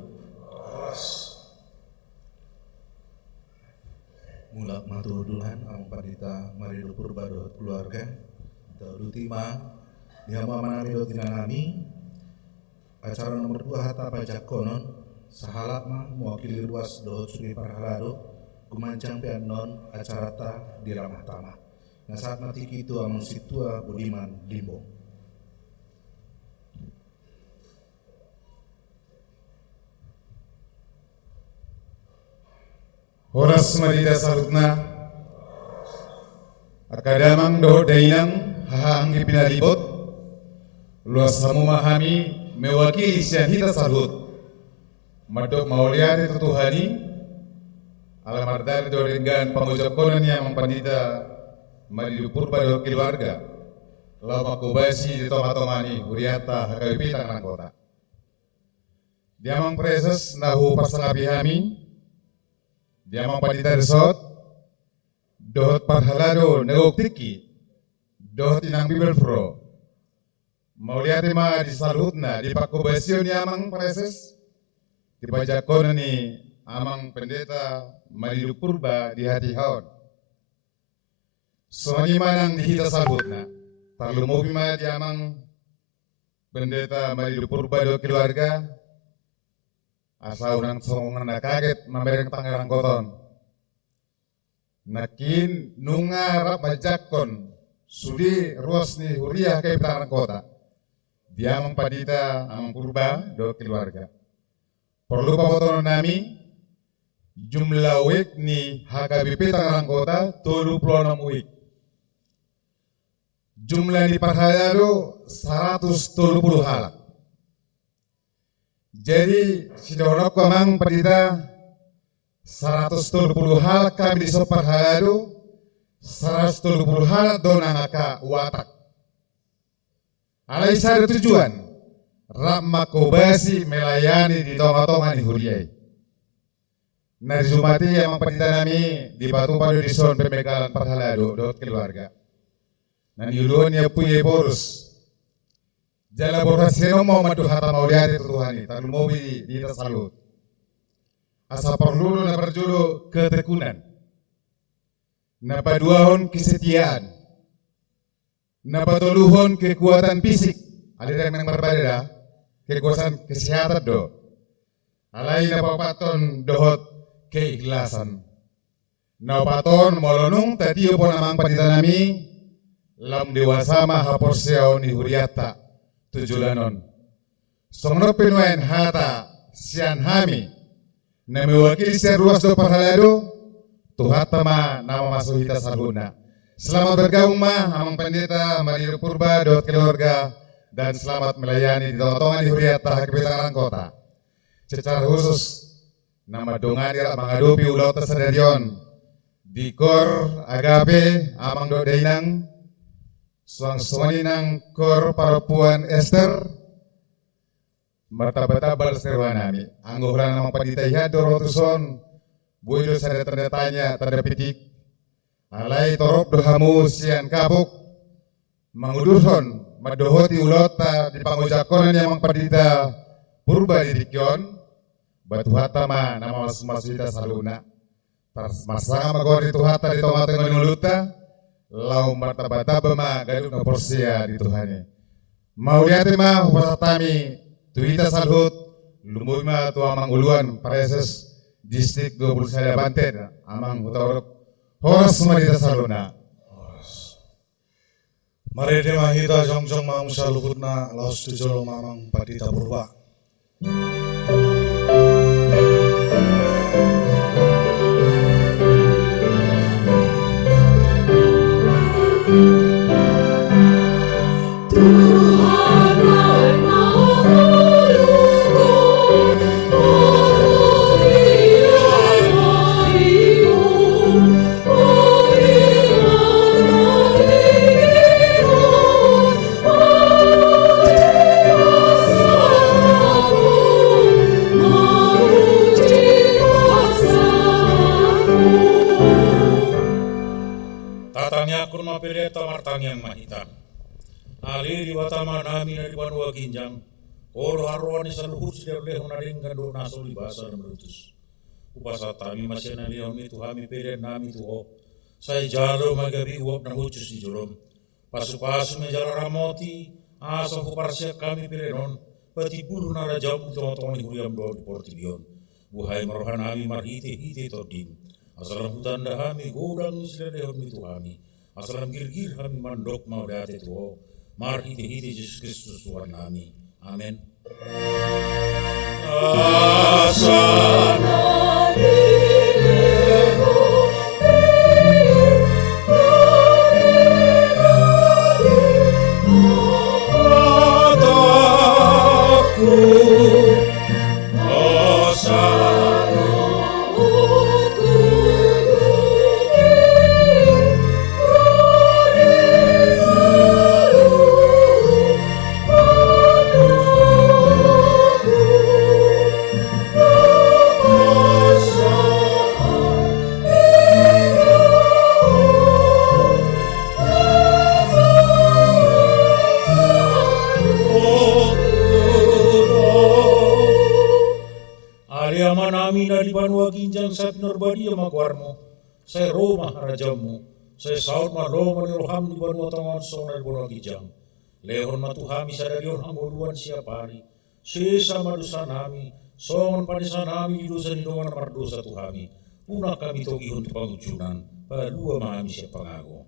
mulak matuduhan ang padita marido purba do keluarga daudutima di hama manami do tinanami acara nomor 2 hata pajak konon sahalak mah mewakili ruas dohot suri parhalado gumancang pian non acara ta di ramah tamah nah saat mati kitu amang situa Budiman Limbo Horas marida salutna akadamang dohot dainang hahanggi pinalibot luas samu mahami mewakili sian hita salut madok mauliati tutuhani alamardari dorengan pangujab konon yang mempandita maridu purba do keluarga lau makubasi di tomatomani huriata HKBP Tangerang Kota diamang preses nahu pasangapi hami diamang pandita resort dohot parhalado negok tiki dohot inang bibelfro mauliati ma di salutna di pakubasyon ni amang preses di pajakon ni amang pendeta maridu purba di hati haon soalnya manang di hita salutna terlalu mobi ma di amang pendeta maridu purba do keluarga asal unang songongan na kaget mamereng Tangerang Koton nakin nunga rap bajakon sudi ruas ni huriah kay Tangerang Kota dia amang padita amang purba do keluarga. Perlu pamotono nami jumlah week ni HKBP Tangerang Kota 36 week. Jumlah ni parhayado 130 halak. Jadi sidonok kamang padita 130 halak kami di parhayado 130 halak dona ngaka watak. Alai sada tujuan rak makobasi melayani di tonga-tonga ni huriai. Nari Jumati yang padita nami di Batu Padu di son pemegalan parhalado dot keluarga. Nan yudon ya puye borus. Jala boras seno mau madu hata mau lihat itu Tuhani, talu mau di salut. Asa perlu na berjulu ketekunan. Na paduahon kesetiaan. Na patuluhon kekuatan fisik. Ada yang berbeda, kekuatan kesehatan do. Alai na papaton dohot keikhlasan. Na paton molonung tadi po namang padita nami lam dewasa mahaporsiaw ni Huriata tujulanon. Somno pinuen hata sian hami na mewakili siya ruas do parhalado tuhata ma nama masuhita salhuna. Selamat bergabung ma amang pendeta Marilu Purba dot keluarga dan selamat melayani di tonga-tonga di Huriata HKBP Tangerang Kota. Secara khusus nama dongani mengadupi ulau tersedarion di kor agape amang do deinang suang-suani nang kor parapuan Esther martabat-tabal serwanami angguhran namang padita iha dorotuson buido sada tanda tanya tanda pitik alai torok dohamu sian kapuk mangudurhon madohoti ulota di pangujakonan yang padita purba di dikyon batu hatama nama masita saluna masanga magori tuhata di tomateng nuluta lau martabata bema gaduk na porsia di Tuhani. Mau lihat ma hupatami tuita salhut lumui ma tu amang uluan Pareses distrik 21 Banten amang hutorok horas marita saluna. Mari tema hita jongjong mang salukut na laos tujolo mamang padita purba. Yang mahita ali di watama nami na di banua ginjang oro arwani saluhut sider leho na ringkan do naso di bahasa na melutus upasa tami masih na leho mi tuhami pere nami tuho say jalo magabi uop na hucus di jorom pasu-pasu me jala ramoti asa huparsia kami pere non pati bulu na rajam tonga-tonga ni huriam do di portibion buhay marohan nami marhite-hite tordin asalam hutan dahami godang sider leho mi tuhami asalam gir-gir kami mandok mau dati tuho mar hiti-hiti Yesus Kristus Tuhan kami. Amin. Sa pinarbadia magwarmo, sa Roma rajamu, sa saud Roma ni roham di banua tangan sona di banua gijang. Lehon matuhami sa darion hanguluan siapari, sesa madusa nami, songon panisan nami di dosa ni doan mardosa tuhami. Punah kami togihon di pangucunan, padua mahami siya pangago.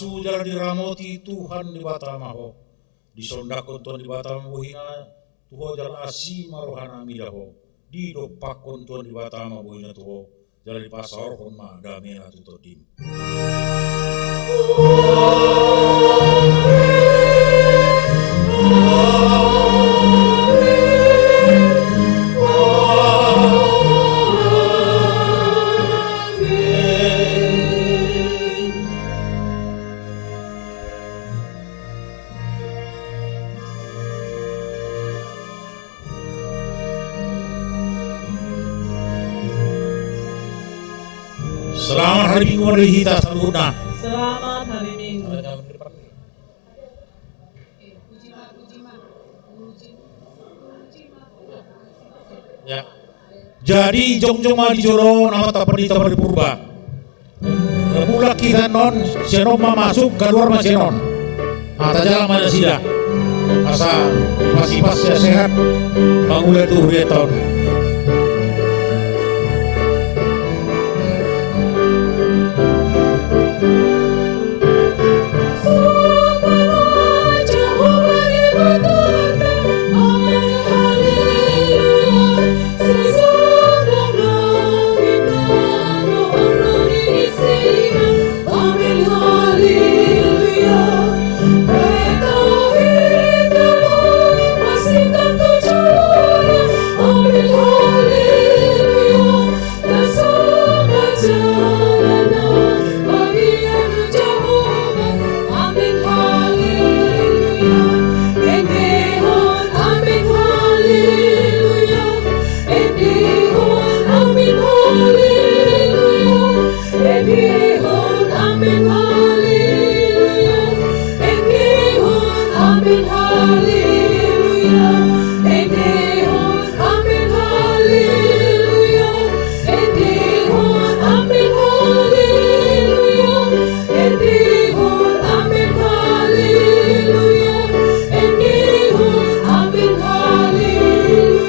asu jalan diramoti Tuhan di batama ho. Disondakon Tuhan di batama buhina tuho jalan asi marohana midaho. Di dopakon Tuhan di batama buhina tuho jalan di pasar hon ma damena tutodim. Selamat hari Minggu Marihita Saluna. Selamat hari Minggu. Ya. Jadi jongjong di jolo nama tak pernah tamar purba. Mula kita non senoma masuk keluar masih non. Mata jalan mana sida. Asa masih pas sehat. Bangun itu huriaton.